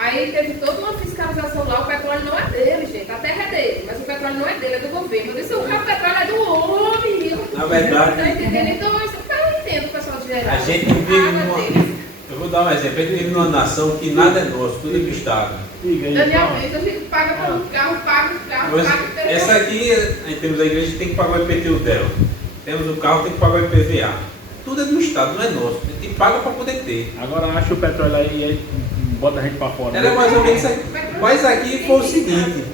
Aí teve toda uma fiscalização lá, o petróleo não é dele, gente, a terra é dele, mas o petróleo não é dele, é do governo. Eu disse, o petróleo é do homem. Na verdade, tá entendendo? Então, eu entendo o pessoal de Gerar. A gente vive numa... Eu vou dar um exemplo, a gente vive numa nação que nada é nosso, tudo é do Estado. Daniel, a gente paga pelo carro, paga o carro, paga o telefone. Essa aqui, em termos da igreja, a gente tem que pagar o IPTU dela. Temos o carro, tem que pagar o IPVA. Tudo é do Estado, não é nosso. A gente paga para poder ter. Agora acha o petróleo aí e aí bota a gente para fora. Era mais ou menos isso aqui. Mas aqui foi o seguinte: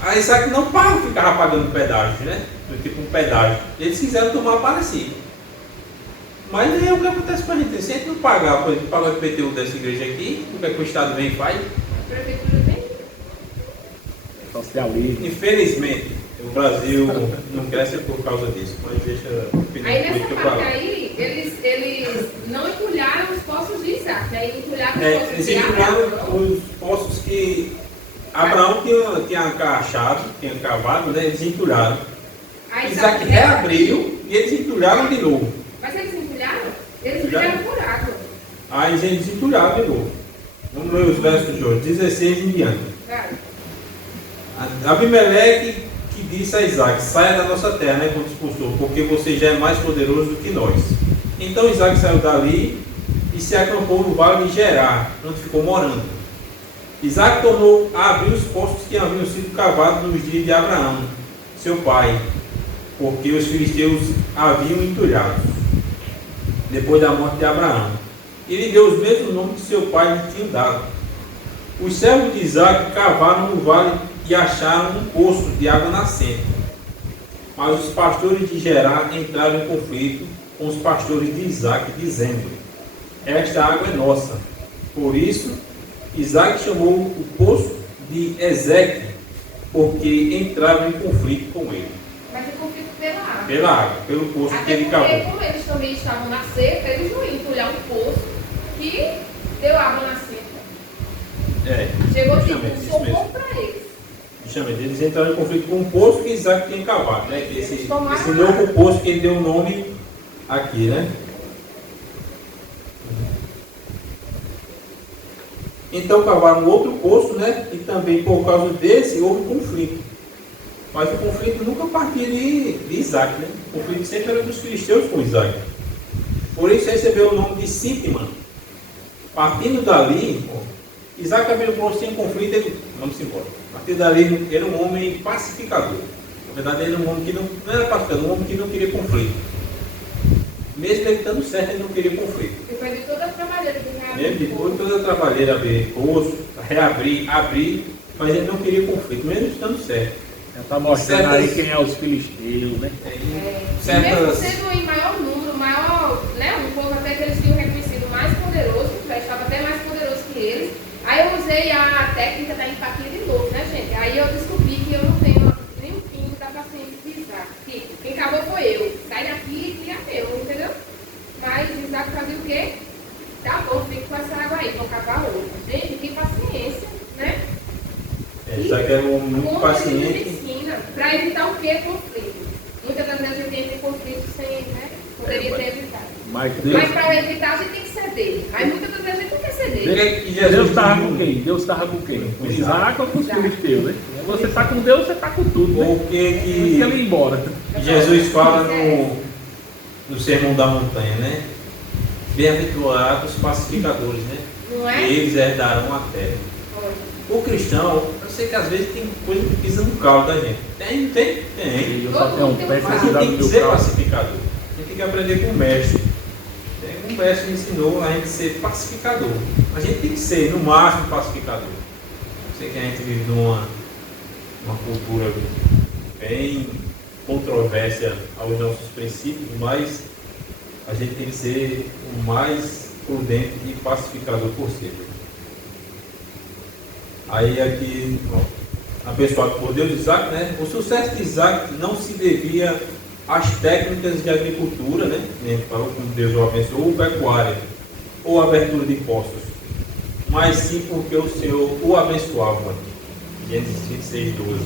a Isaac não ficava pagando pedágio, né? Tipo um pedágio. Eles quiseram tomar para si. Mas é o que acontece com a gente. Se a gente não pagar, por exemplo, pagar o IPTU dessa igreja aqui, o que é que o Estado vem e faz? A prefeitura vem. Socialismo. Infelizmente, o Brasil não cresce por causa disso. Mas deixa aí nessa parte aí, eles não entulharam os poços de Isaac, aí entulharam os poços eles de entulharam Abraão. os poços que Abraão tinha achado, tinha cavado, né? Eles entulharam. Aí Isaac reabriu e eles entulharam de novo. Mas eles entulharam? Eles fizeram por água. Aí eles entulharam de novo. Vamos ler os versos de hoje, 16 em diante. Cara, Abimeleque que disse a Isaac: saia da nossa terra, né, quando expulsou, porque você já é mais poderoso do que nós. Então Isaac saiu dali e se acampou no vale de Gerar, onde ficou morando. Isaac tornou a abrir os poços que haviam sido cavados nos dias de Abraão, seu pai, porque os filisteus haviam entulhado depois da morte de Abraão. Ele deu os mesmos nomes que seu pai lhe tinha dado. Os servos de Isaac cavaram no vale e acharam um poço de água nascente. Mas os pastores de Gerar entraram em conflito com os pastores de Isaac, dizendo: esta água é nossa. Por isso, Isaac chamou o poço de Ezeque, porque entraram em conflito com ele. mas tem conflito pela água. Pela água, pelo poço que Até ele porque, cavou. como eles também estavam na seca, eles não iam entulhar um poço que deu água na seca. Chegou tipo Justamente, um isso socorro mesmo. para eles. Justamente, eles entraram em conflito com o poço que Isaac tinha cavado, né? Esse Tomaram novo poço que ele deu o nome aqui, né? Então cavaram outro poço, né? E também por causa desse houve conflito. Mas o conflito nunca partia de Isaac, né? O conflito sempre era dos filisteus com Isaac. Por isso recebeu o nome de Sitman. Partindo dali, Isaac abriu o poço sem conflito, ele, vamos embora. A partir dali ele era um homem pacificador. Na verdade ele era um homem que não era pacificador, um homem que não queria conflito. Mesmo ele estando certo, ele não queria conflito. Depois de toda a trabalheira de reabrir. Mesmo depois de toda a trabalheira, abrir poço, reabrir, abrir, mas ele não queria conflito, mesmo estando certo. Já está mostrando aí quem é os filisteus, né? Mesmo sendo em maior número, maior, né, um povo até que eles tinham reconhecido mais poderoso, já estava até mais poderoso que eles. Aí eu usei a técnica da empatia de novo, né, gente? Aí eu descobri que eu não tenho nem um pingo da paciência de Isaac. Que quem cavou foi eu. Sai daqui e cria meu, entendeu? Mas Isaac fazia o quê? Tá bom, fica com essa água aí, vou cavar outra. Gente, que paciência, né? Isaac era um homem muito Como paciente. ele nos ensina, para evitar o quê? Conflito. Muitas das vezes a gente entra em conflito sem, né? Poderia ter evitado. Mas Mas para evitar a gente tem que ceder. Aí muitas das vezes a gente não quer ceder. Deus estava com quem? Deus estava com quem? Com Isaac ou com os filisteus, né? Você está com Deus, você está com tudo, né? Porque Por isso que ele ia embora. Jesus fala no Sermão da Montanha, né? Bem-aventurados pacificadores, né? Não é? Que eles herdarão a terra. O cristão, eu sei que às vezes tem coisa que pisa no caldo da gente. Tem. Eu só tenho um pé Mas a gente segurado tem no que meu ser carro. pacificador. A gente tem que aprender com o mestre. Um mestre ensinou a gente ser pacificador. A gente tem que ser, no máximo, pacificador. Eu sei que a gente vive numa cultura bem controvérsia aos nossos princípios, mas a gente tem que ser o mais prudente e pacificador possível. Aí aqui, abençoado por Deus, Isaac, né? O sucesso de Isaac não se devia às técnicas de agricultura, né? A gente falou como Deus o abençoou, ou pecuária, ou abertura de poços, mas sim porque o Senhor o abençoava. Gênesis 26, 12.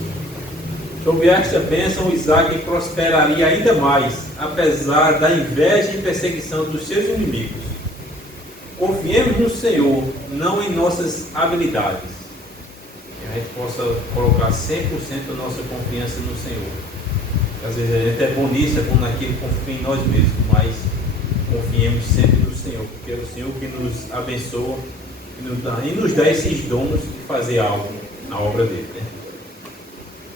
Sob esta bênção, Isaac prosperaria ainda mais, apesar da inveja e perseguição dos seus inimigos. Confiemos no Senhor, não em nossas habilidades. Que a gente possa colocar 100% a nossa confiança no Senhor. Às vezes a gente é bom nisso, é bom naquilo, confia em nós mesmos, mas confiemos sempre no Senhor, porque é o Senhor que nos abençoa e nos dá esses dons de fazer algo na obra dele. Né?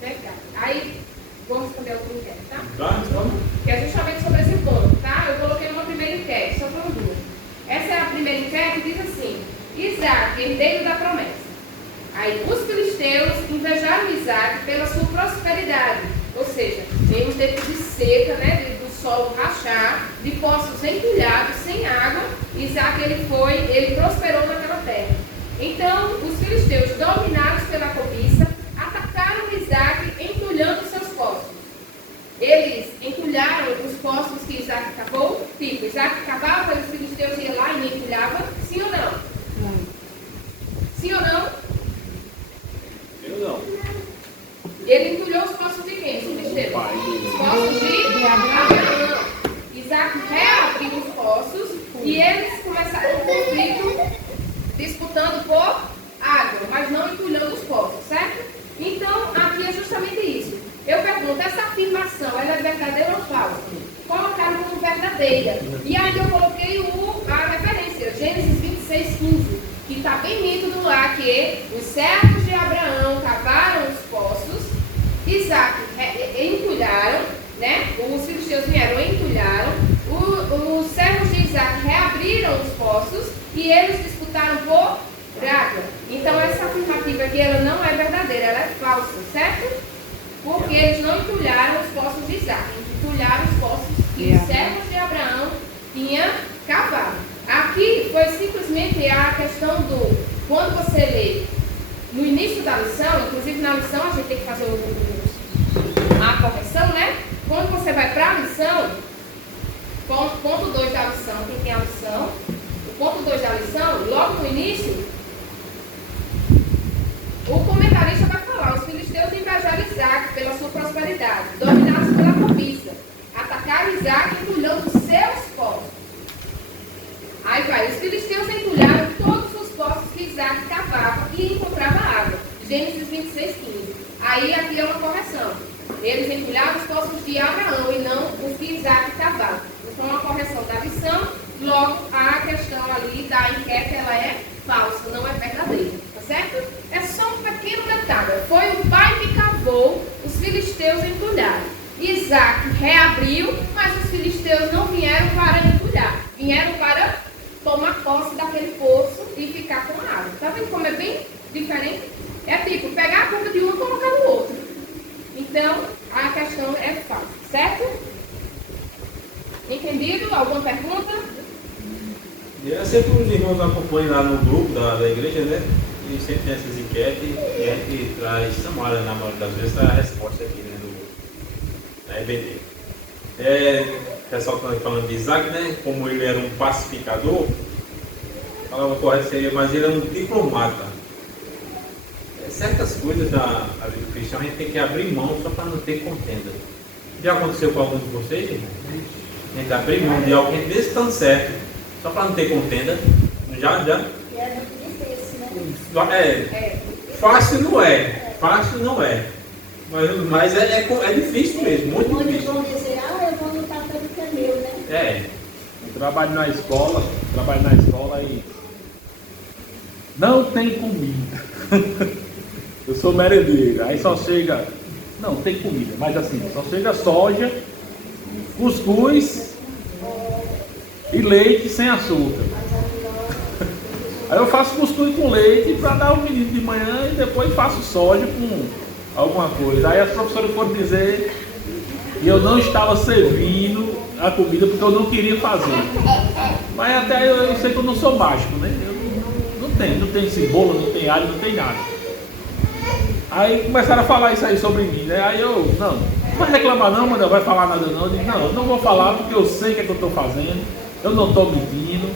Legal. Aí, vou responder outra enquete, tá? Tá? Que é justamente sobre esse ponto, tá? Eu coloquei uma primeira enquete, só foram duas. Essa é a primeira enquete, diz assim: Isaac, herdeiro da promessa. Aí, os filisteus invejaram Isaac pela sua prosperidade, ou seja, em um tempo de seca, né, do solo rachar, de poços entulhados, sem água, Isaac ele prosperou naquela terra. Então, os filisteus, dominados pela cobiça, atacaram Isaac entulhando seus poços. Eles entulharam os poços que Isaac cavou, tipo, Isaac cavava e os filisteus iam lá e entulhavam, sim ou não? Não. Sim ou não? Eu não. Ele entulhou os poços de quem? Os filisteus? Os poços de Abraão. Isaac reabriu os poços e eles começaram um conflito disputando por água, mas não entulhando os poços, certo? Então, aqui é justamente isso. Eu pergunto, essa afirmação, ela é verdadeira ou falsa? Colocaram como verdadeira. E aí eu coloquei a referência, Gênesis 26, 15, que está bem nítido lá que os servos de Abraão cavaram os poços, Isaac entulharam, né? Os filisteus vieram e entulharam, os servos de Isaac reabriram os poços e eles disputaram por água. Então essa afirmativa aqui, ela não é verdadeira, ela é falsa, certo? Porque eles não entulharam os poços de Isaac, entulharam os poços que os servos de Abraão tinham cavado. Aqui foi simplesmente a questão do, quando você lê no início da lição, inclusive na lição a gente tem que fazer a correção, né? quando você vai para a lição, ponto 2 da lição, quem tem a lição, o ponto 2 da lição, logo no início, o comentarista vai falar: os filisteus invejaram Isaac pela sua prosperidade, dominados pela cobiça, atacaram Isaac entulhando os seus poços. Aí vai: os filisteus entulharam todos os poços que Isaac cavava e encontrava água. Gênesis 26, 15. Aí aqui é uma correção. Eles entulhavam os poços de Abraão e não os que Isaac cavava. Então, uma correção da lição. Logo, a questão ali da enquete, ela é falsa, não é verdadeira. Tá certo? É só um pequeno detalhe. Foi o pai que cavou, os filisteus entulharam. Isaac reabriu, mas os filisteus não vieram para entulhar. Vieram para tomar posse daquele poço e ficar com a água. Tá vendo como é bem diferente? É tipo, pegar a boca de um e colocar no outro. Então, a questão é falsa, certo? Entendido? Alguma pergunta? É sempre os irmãos acompanham lá no grupo da igreja, né? E sempre tem essas enquetes e a gente traz Samara, na maioria das vezes, a resposta aqui, né? Na EBD. O pessoal está falando de Isaac, né? Como ele era um pacificador, a palavra correta seria, mas ele é um diplomata. Certas coisas da vida cristã a gente tem que abrir mão só para não ter contenda. Já aconteceu com alguns de vocês, irmão? A gente abrir mão de algo que mesmo estando certo, só para não ter contenda. Já. E é muito difícil, né? Fácil não é. Fácil não é. Mas é difícil mesmo, muito Muitos difícil. vão dizer: eu vou lutar pelo que é meu, né? Eu trabalho na escola e não tem comida. Eu sou merendeiro, aí só chega, não tem comida, mas assim, só chega soja, cuscuz e leite sem açúcar. Aí eu faço cuscuz com leite para dar ao menino de manhã e depois faço soja com alguma coisa. Aí as professoras foram dizer que eu não estava servindo a comida porque eu não queria fazer. Mas até eu sei que eu não sou mágico, né? Eu não tem cebola, não tem alho, não tem nada. Aí começaram a falar isso aí sobre mim, né? Aí eu, não vai reclamar não, mas não vai falar nada não. Eu disse, não, eu não vou falar porque eu sei o que é que eu estou fazendo, eu não estou mentindo,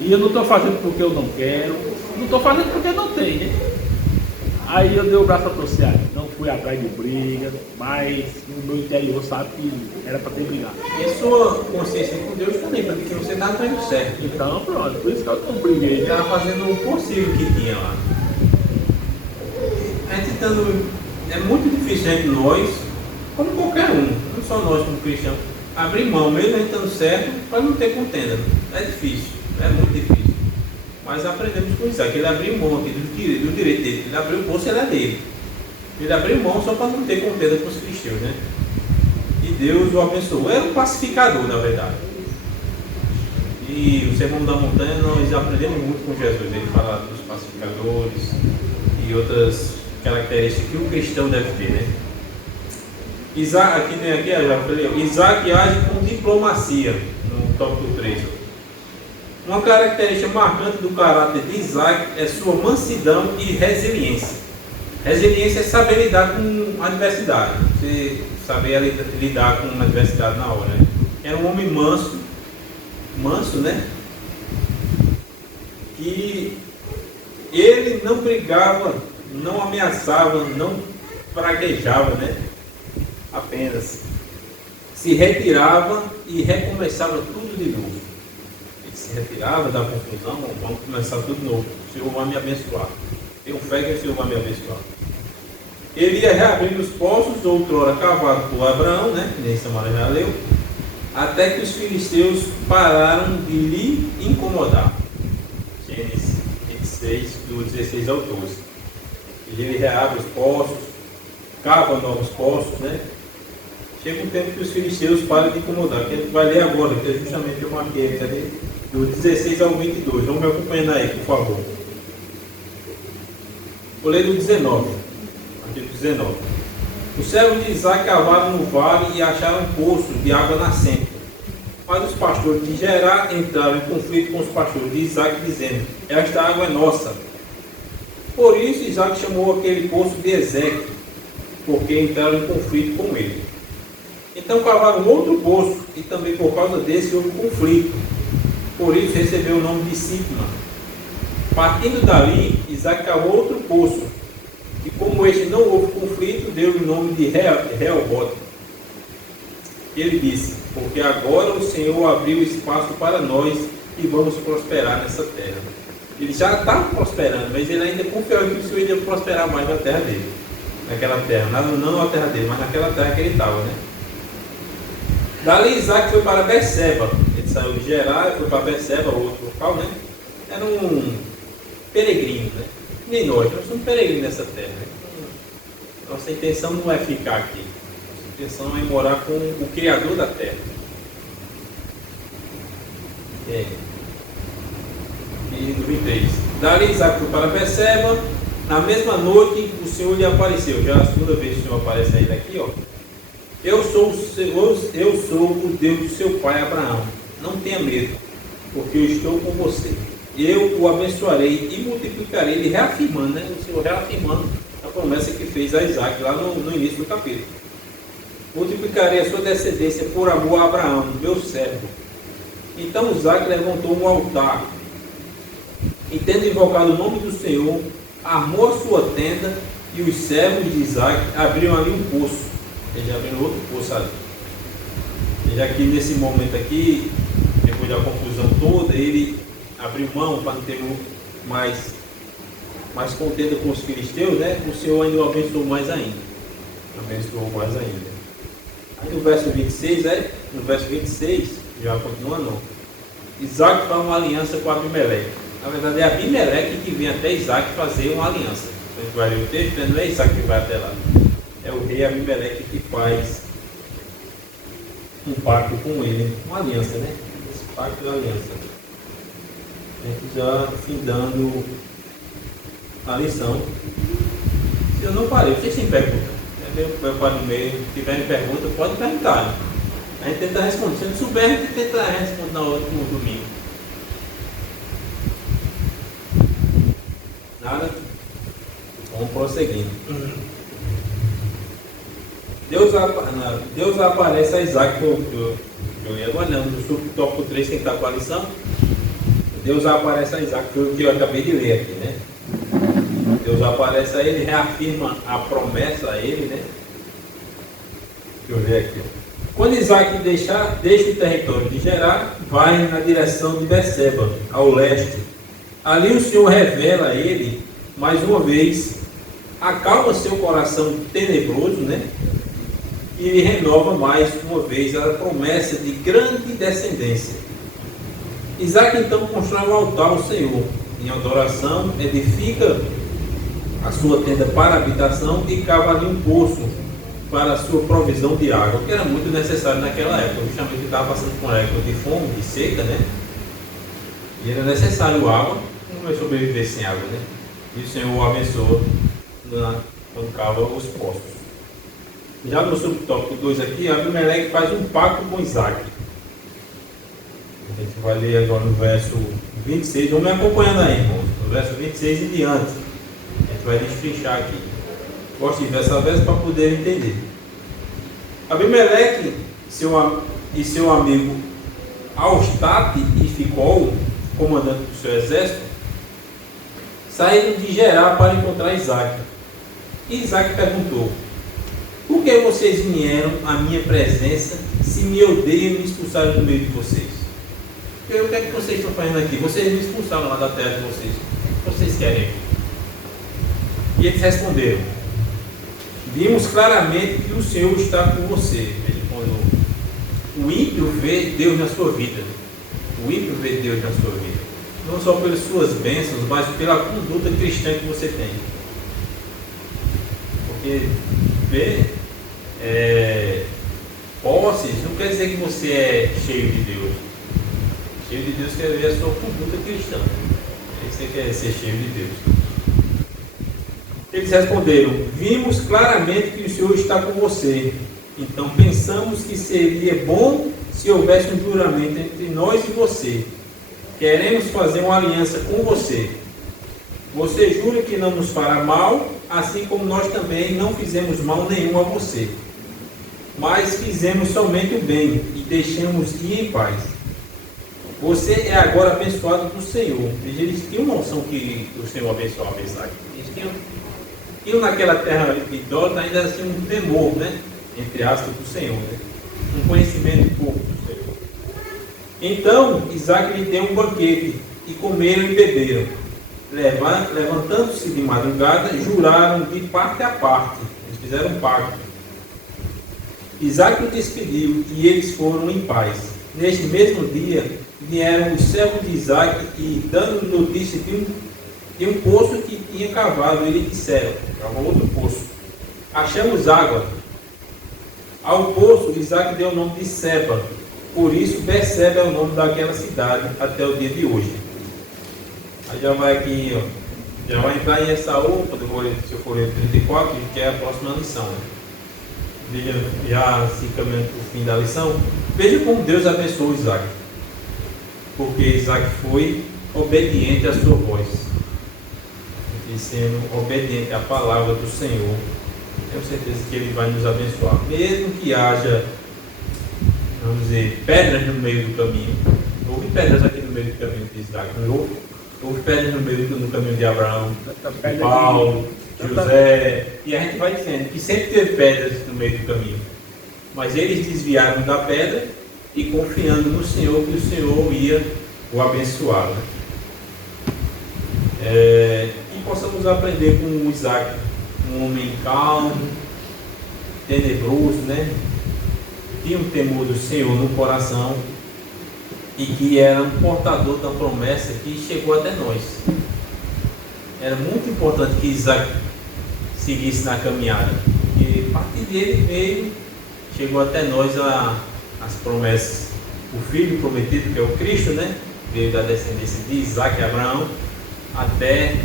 e eu não estou fazendo porque eu não quero, não estou fazendo porque não tem, né? Aí eu dei o braço a torcer, não fui atrás de briga, mas no meu interior sabe que era para ter brigado. E sua consciência com Deus também, porque você está fazendo certo. Então pronto, por isso que eu não briguei. Ele estava fazendo o possível que tinha lá. A gente é muito difícil entre nós, como qualquer um, não só nós como cristãos, abrir mão, mesmo a gente estando certo, para não ter contenda. É difícil, é muito difícil. Mas aprendemos com Isaac, ele abriu mão aqui do direito dele, ele abriu o poço, ele é dele. Ele abriu mão só para não ter contenda com os cristãos, né? E Deus o abençoou. Era um pacificador, na verdade. E o Sermão da Montanha, nós aprendemos muito com Jesus. Ele fala dos pacificadores e outras características que o cristão deve ter, né? Isaac, já falei, Isaac age com diplomacia, no tópico 3. Uma característica marcante do caráter de Isaac é sua mansidão e resiliência. Resiliência é saber lidar com a adversidade, você saber lidar com a adversidade na hora, né? Era um homem manso, né? Que ele não brigava, não ameaçava, não praguejava, né? Apenas se retirava e recomeçava tudo de novo. Ele se retirava da confusão, vamos começar tudo de novo. O Senhor vai me abençoar. Tenho fé que o Senhor vai me abençoar. Ele ia reabrir os poços, outrora cavados por Abraão, né? Que nem Samara já leu, até que os filisteus pararam de lhe incomodar. Gênesis 26, do 16 ao 12. Ele reabre os poços, cava novos poços, né? Chega um tempo que os filisteus param de incomodar, que a gente vai ler agora, que é justamente eu marquei ali, do 16 ao 22. Vamos me acompanhando aí, por favor. Vou ler do 19. Aqui do 19. Os servos de Isaac cavaram no vale e acharam um poço de água nascente. Mas os pastores de Gerar entraram em conflito com os pastores de Isaac, dizendo: esta água é nossa. Por isso Isaac chamou aquele poço de Ezeque, porque entraram em conflito com ele. Então cavaram outro poço, e também por causa desse houve conflito. Por isso recebeu o nome de Sitma. Partindo dali, Isaac cavou outro poço, e como este não houve conflito, deu o nome de Rehobote. Ele disse: porque agora o Senhor abriu espaço para nós e vamos prosperar nessa terra. Ele já estava prosperando, mas ele ainda confiava que o Senhor iria prosperar mais na terra dele. Naquela terra, não na terra dele, mas naquela terra que ele estava, né? Dali Isaac foi para Berseba. Ele saiu de Gerar e foi para Berseba, outro local, né? Era um peregrino, né? Nem nós somos peregrinos nessa terra, né? Nossa intenção não é ficar aqui. A intenção é morar com o Criador da terra. E do 23. Dali Isaac foi para Berseba. Na mesma noite o Senhor lhe apareceu. Já é a segunda vez que o Senhor aparece aí daqui, ó. Eu sou o Deus do seu pai Abraão. Não tenha medo, porque eu estou com você. Eu o abençoarei e multiplicarei. Ele reafirmando, né? O Senhor reafirmando a promessa que fez a Isaac lá no início do capítulo. Multiplicarei a sua descendência por amor a Abraão, meu servo. Então Isaac levantou um altar e, tendo invocado o nome do Senhor, armou a sua tenda, e os servos de Isaac abriram ali um poço. Eles abriram outro poço ali. Já que nesse momento aqui, depois da confusão toda, ele abriu mão para não ter mais contenda com os filisteus, né? O Senhor ainda o abençoou mais ainda. Abençoou mais ainda. Aí no verso 26, já continuando, Isaac faz uma aliança com Abimeleque. Na verdade é Abimeleque que vem até Isaac fazer uma aliança. A gente vai ler o texto, não é Isaac que vai até lá. É o rei Abimeleque que faz um pacto com ele, uma aliança, né? Esse pacto da aliança. A gente já findando a lição. Se eu não parei, vocês têm pergunta? Eu paro no meio, se tiverem pergunta, pode perguntar. A gente tenta responder. Se não souber, a gente tenta responder no domingo. Nada? Vamos prosseguindo. Deus aparece a Isaac, eu ia guardando no subtópico 3, quem está com a lição. Deus aparece a Isaac, foi o que eu acabei de ler aqui, né? Deus aparece a ele, reafirma a promessa a ele, né? Deixa eu ver aqui. Quando Isaac deixa o território de Gerar, vai na direção de Berseba, ao leste. Ali o Senhor revela a ele, mais uma vez, acalma seu coração tenebroso, né? E ele renova mais uma vez a promessa de grande descendência. Isaac então constrói um altar ao Senhor, em adoração, edifica a sua tenda para habitação e cava ali um poço para a sua provisão de água, que era muito necessário naquela época, justamente ele estava passando por uma época de fome, de seca, né? E era necessário água, não vai sobreviver sem água, né? E o Senhor o abençoa quando cava os poços. Já no subtópico 2 aqui, Abimeleque faz um pacto com Isaac. A gente vai ler agora no verso 26, vamos me acompanhando aí, irmãos, no verso 26 em diante. A gente vai destrinchar aqui. Gosto de ver essa verso para poder entender. Abimeleque e seu amigo Austate e Ficol, comandante do seu exército, saíram de Gerar para encontrar Isaac. E Isaac perguntou: por que vocês vieram à minha presença se me odeiam e me expulsaram do meio de vocês? O que é que vocês estão fazendo aqui? Vocês me expulsaram lá da terra de vocês. O que vocês querem aqui? E eles responderam: vimos claramente que o Senhor está com você. Ele falou: o ímpio vê Deus na sua vida. O ímpio vê Deus na sua vida. Não só pelas suas bênçãos, mas pela conduta cristã que você tem. Porque ver posses não quer dizer que você é cheio de Deus. Cheio de Deus quer ver a sua conduta cristã. Você quer ser cheio de Deus. Eles responderam: vimos claramente que o Senhor está com você. Então pensamos que seria bom se houvesse um juramento entre nós e você. Queremos fazer uma aliança com você. Você jura que não nos fará mal, assim como nós também não fizemos mal nenhum a você. mas fizemos somente o bem e deixamos ir em paz. Você é agora abençoado do Senhor. Eles tinham noção que o Senhor abençoava Isaac. Eles tinham naquela terra idólatra ainda assim um temor, né? Entre aspas, do Senhor, né? Um conhecimento pouco do Senhor. Então Isaac lhe deu um banquete, e comeram e beberam. Levantando-se de madrugada, juraram de parte a parte. Eles fizeram um pacto. Isaac o despediu e eles foram em paz. Neste mesmo dia, vieram os servos de Isaac e, dando notícia de um poço que tinha cavado, eles disseram: cavou outro poço, achamos água. Ao poço, Isaac deu o nome de Seba. Por isso, Berseba é o nome daquela cidade até o dia de hoje. Aí já vai aqui, ó, já vai entrar em Esaú, se eu for ler 34, que é a próxima lição. Né? Veja, já se caminhando para o fim da lição, veja como Deus abençoou Isaac. Porque Isaac foi obediente à sua voz. E sendo obediente à palavra do Senhor, tenho certeza que Ele vai nos abençoar. Mesmo que haja, vamos dizer, pedras no meio do caminho. Houve pedras aqui no meio do caminho de Isaac, não houve? Houve pedras no caminho de Abraão, de Paulo, José, e a gente vai dizendo que sempre teve pedras no meio do caminho. Mas eles desviaram da pedra e confiando no Senhor, que o Senhor ia o abençoar. E possamos aprender com Isaac, um homem calmo, tenebroso, né? Tinha um temor do Senhor no coração e que era um portador da promessa que chegou até nós. Era muito importante que Isaac seguisse na caminhada, porque a partir dele chegou até nós as promessas. O filho prometido, que é o Cristo, né? Veio da descendência de Isaac e Abraão até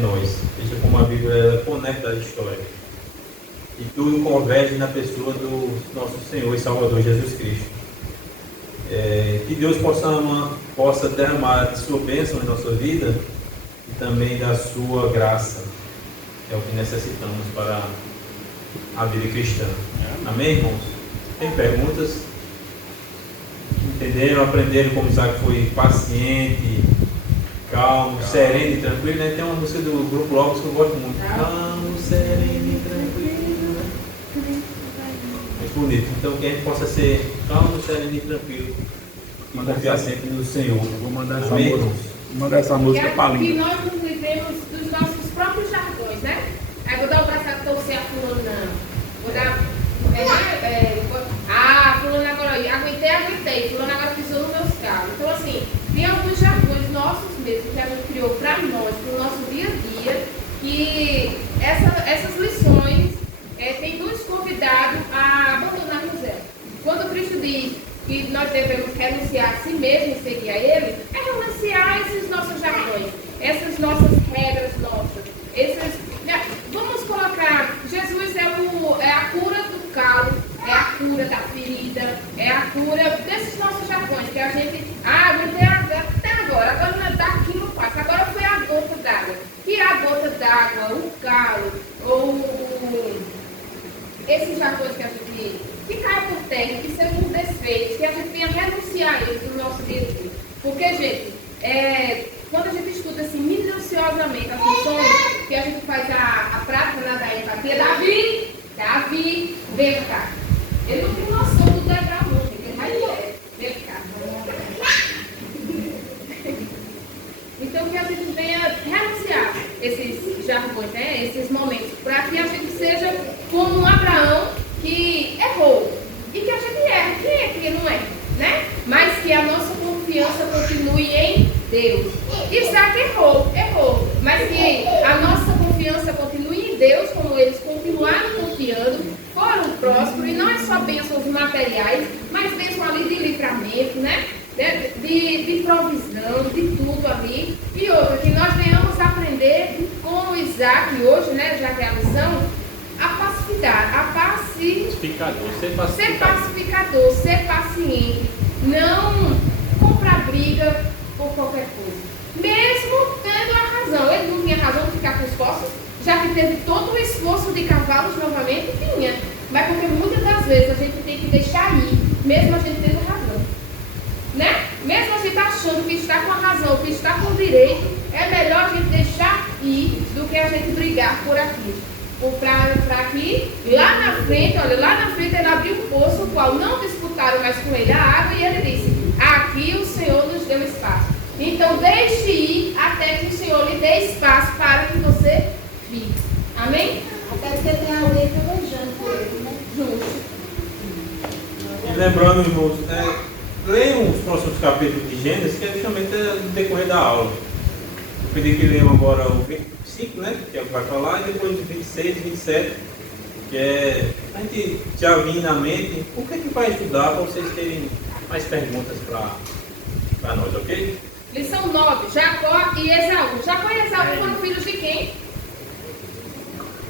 nós. Veja como a Bíblia conecta a história. E tudo converge na pessoa do nosso Senhor e Salvador Jesus Cristo. Que Deus possa derramar de sua bênção em nossa vida e também da sua graça. É o que necessitamos para a vida cristã. Amém, irmãos? Tem perguntas? Entenderam, aprenderam como Isaac foi paciente, calmo, sereno e tranquilo, né? Tem uma música do Grupo Logos que eu gosto muito. Calmo, sereno e tranquilo, né? Muito bonito. Então que a gente possa ser calmo, sereno e tranquilo e confiar sempre no Senhor. Vou mandar essa música para a E Linda. nós nos vivemos dos nossos próprios jargões, né? Aí vou dar o braço a torcer a fulano, não. Vou dar... fulano agora, aguentei, fulano agora pisou nos meus carros. Então assim, tem alguns jargões nossos mesmo que a gente criou para nós, para o nosso dia a dia, que essas lições têm nos convidado a abandonar-nos ela. Quando Cristo diz que nós devemos renunciar a si mesmo e seguir a Ele, é renunciar a esses nossos jargões, essas nossas regras nossas, vamos colocar, Jesus é a cura do calo, é a cura da ferida, é a cura desses nossos jargões, que a gente, aguentei até agora não é daqui não passa, agora foi a gota d'água. Que a gota d'água, o calo, ou esses jargões que caem por terra, que sejam desfeitos, que a gente venha renunciar a eles no nosso dia a dia. Porque, gente, quando a gente estuda assim minuciosamente as lições, que a gente faz a prática da empatia, Davi, vem cá. Ele não tem noção do degrau, não, gente. Ele vai direto. Vem cá. Então que a gente venha renunciar esses jargões, né? Esses momentos, para que a gente seja como um Abraão que errou. E que a gente erra. Quem é que não é? Né? Mas que a nossa confiança continue em Deus. Isaac errou, mas que a nossa confiança continue em Deus, como eles continuaram confiando, foram prósperos, e não é só bênçãos materiais, mas bênção ali de livramento, né? De provisão, de tudo ali. E outra, que nós venhamos aprender com Isaac hoje, né? Já que é a lição, a pacificar, ser pacificador, ser paciente, não comprar briga por qualquer coisa. Mesmo tendo a razão, ele não tinha razão de ficar com os poços, já que teve todo o esforço de cavalos novamente, tinha. Mas porque muitas das vezes a gente tem que deixar ir, mesmo a gente tendo razão. Né? Mesmo a gente achando que está com a razão, que está com o direito, é melhor a gente deixar ir do que a gente brigar por aquilo. Para que lá na frente, olha, lá na frente ele abriu um poço, o qual não disputaram mais com ele a água, e ele disse: aqui o Senhor nos deu espaço. Então deixe ir até que o Senhor lhe dê espaço para que você fique. Amém? Até porque tem alguém pelejando por ele, né? Justo. E lembrando, irmãos, leiam os próximos capítulos de Gênesis, que é justamente no decorrer da aula. Eu pedi que leiam agora o 25, né? Que é o que vai falar, e depois o 26, 27, que é a gente já vir na mente o que é que vai estudar para vocês terem mais perguntas para nós, ok? Lição 9, Jacó e Esaú. Jacó e Esaú foram filhos de quem?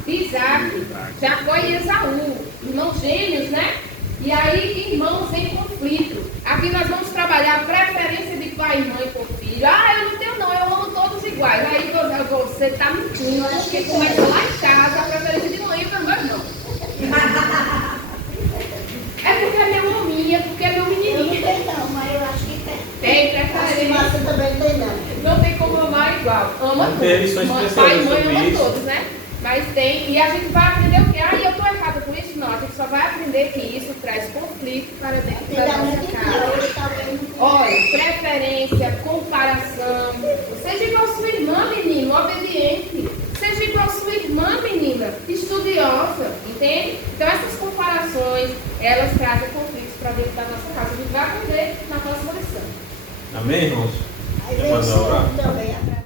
Isaac. Jacó e Esaú, irmãos gêmeos, né? E aí, irmãos em conflito. Aqui nós vamos trabalhar a preferência de pai e mãe por filho. Ah, eu não tenho não, eu amo todos iguais. Aí você está mentindo, porque começa lá em casa a preferência de mãe e também não. É porque é meu hominha, porque é meu menininho. Eu não tenho não, mas eu acho que tem. Tem Acho que preferência. você também tem não. Não tem como amar igual. Ama Não tem lições todos. Pai e mãe sobre ama isso. todos, né? Mas tem. E a gente vai aprender o quê? Ah, eu estou errada com isso? Não, a gente só vai aprender que isso traz conflito para dentro da nossa casa. Olha, preferência, comparação. Seja igual sua irmã, menino, obediente. Seja igual sua irmã, menina, estudiosa. Entende? Então essas comparações, elas trazem conflitos para dentro da nossa casa. A gente vai aprender na próxima lição. Amém, irmãos? Aí Quer vem o mandar orar? Senhor também atrás.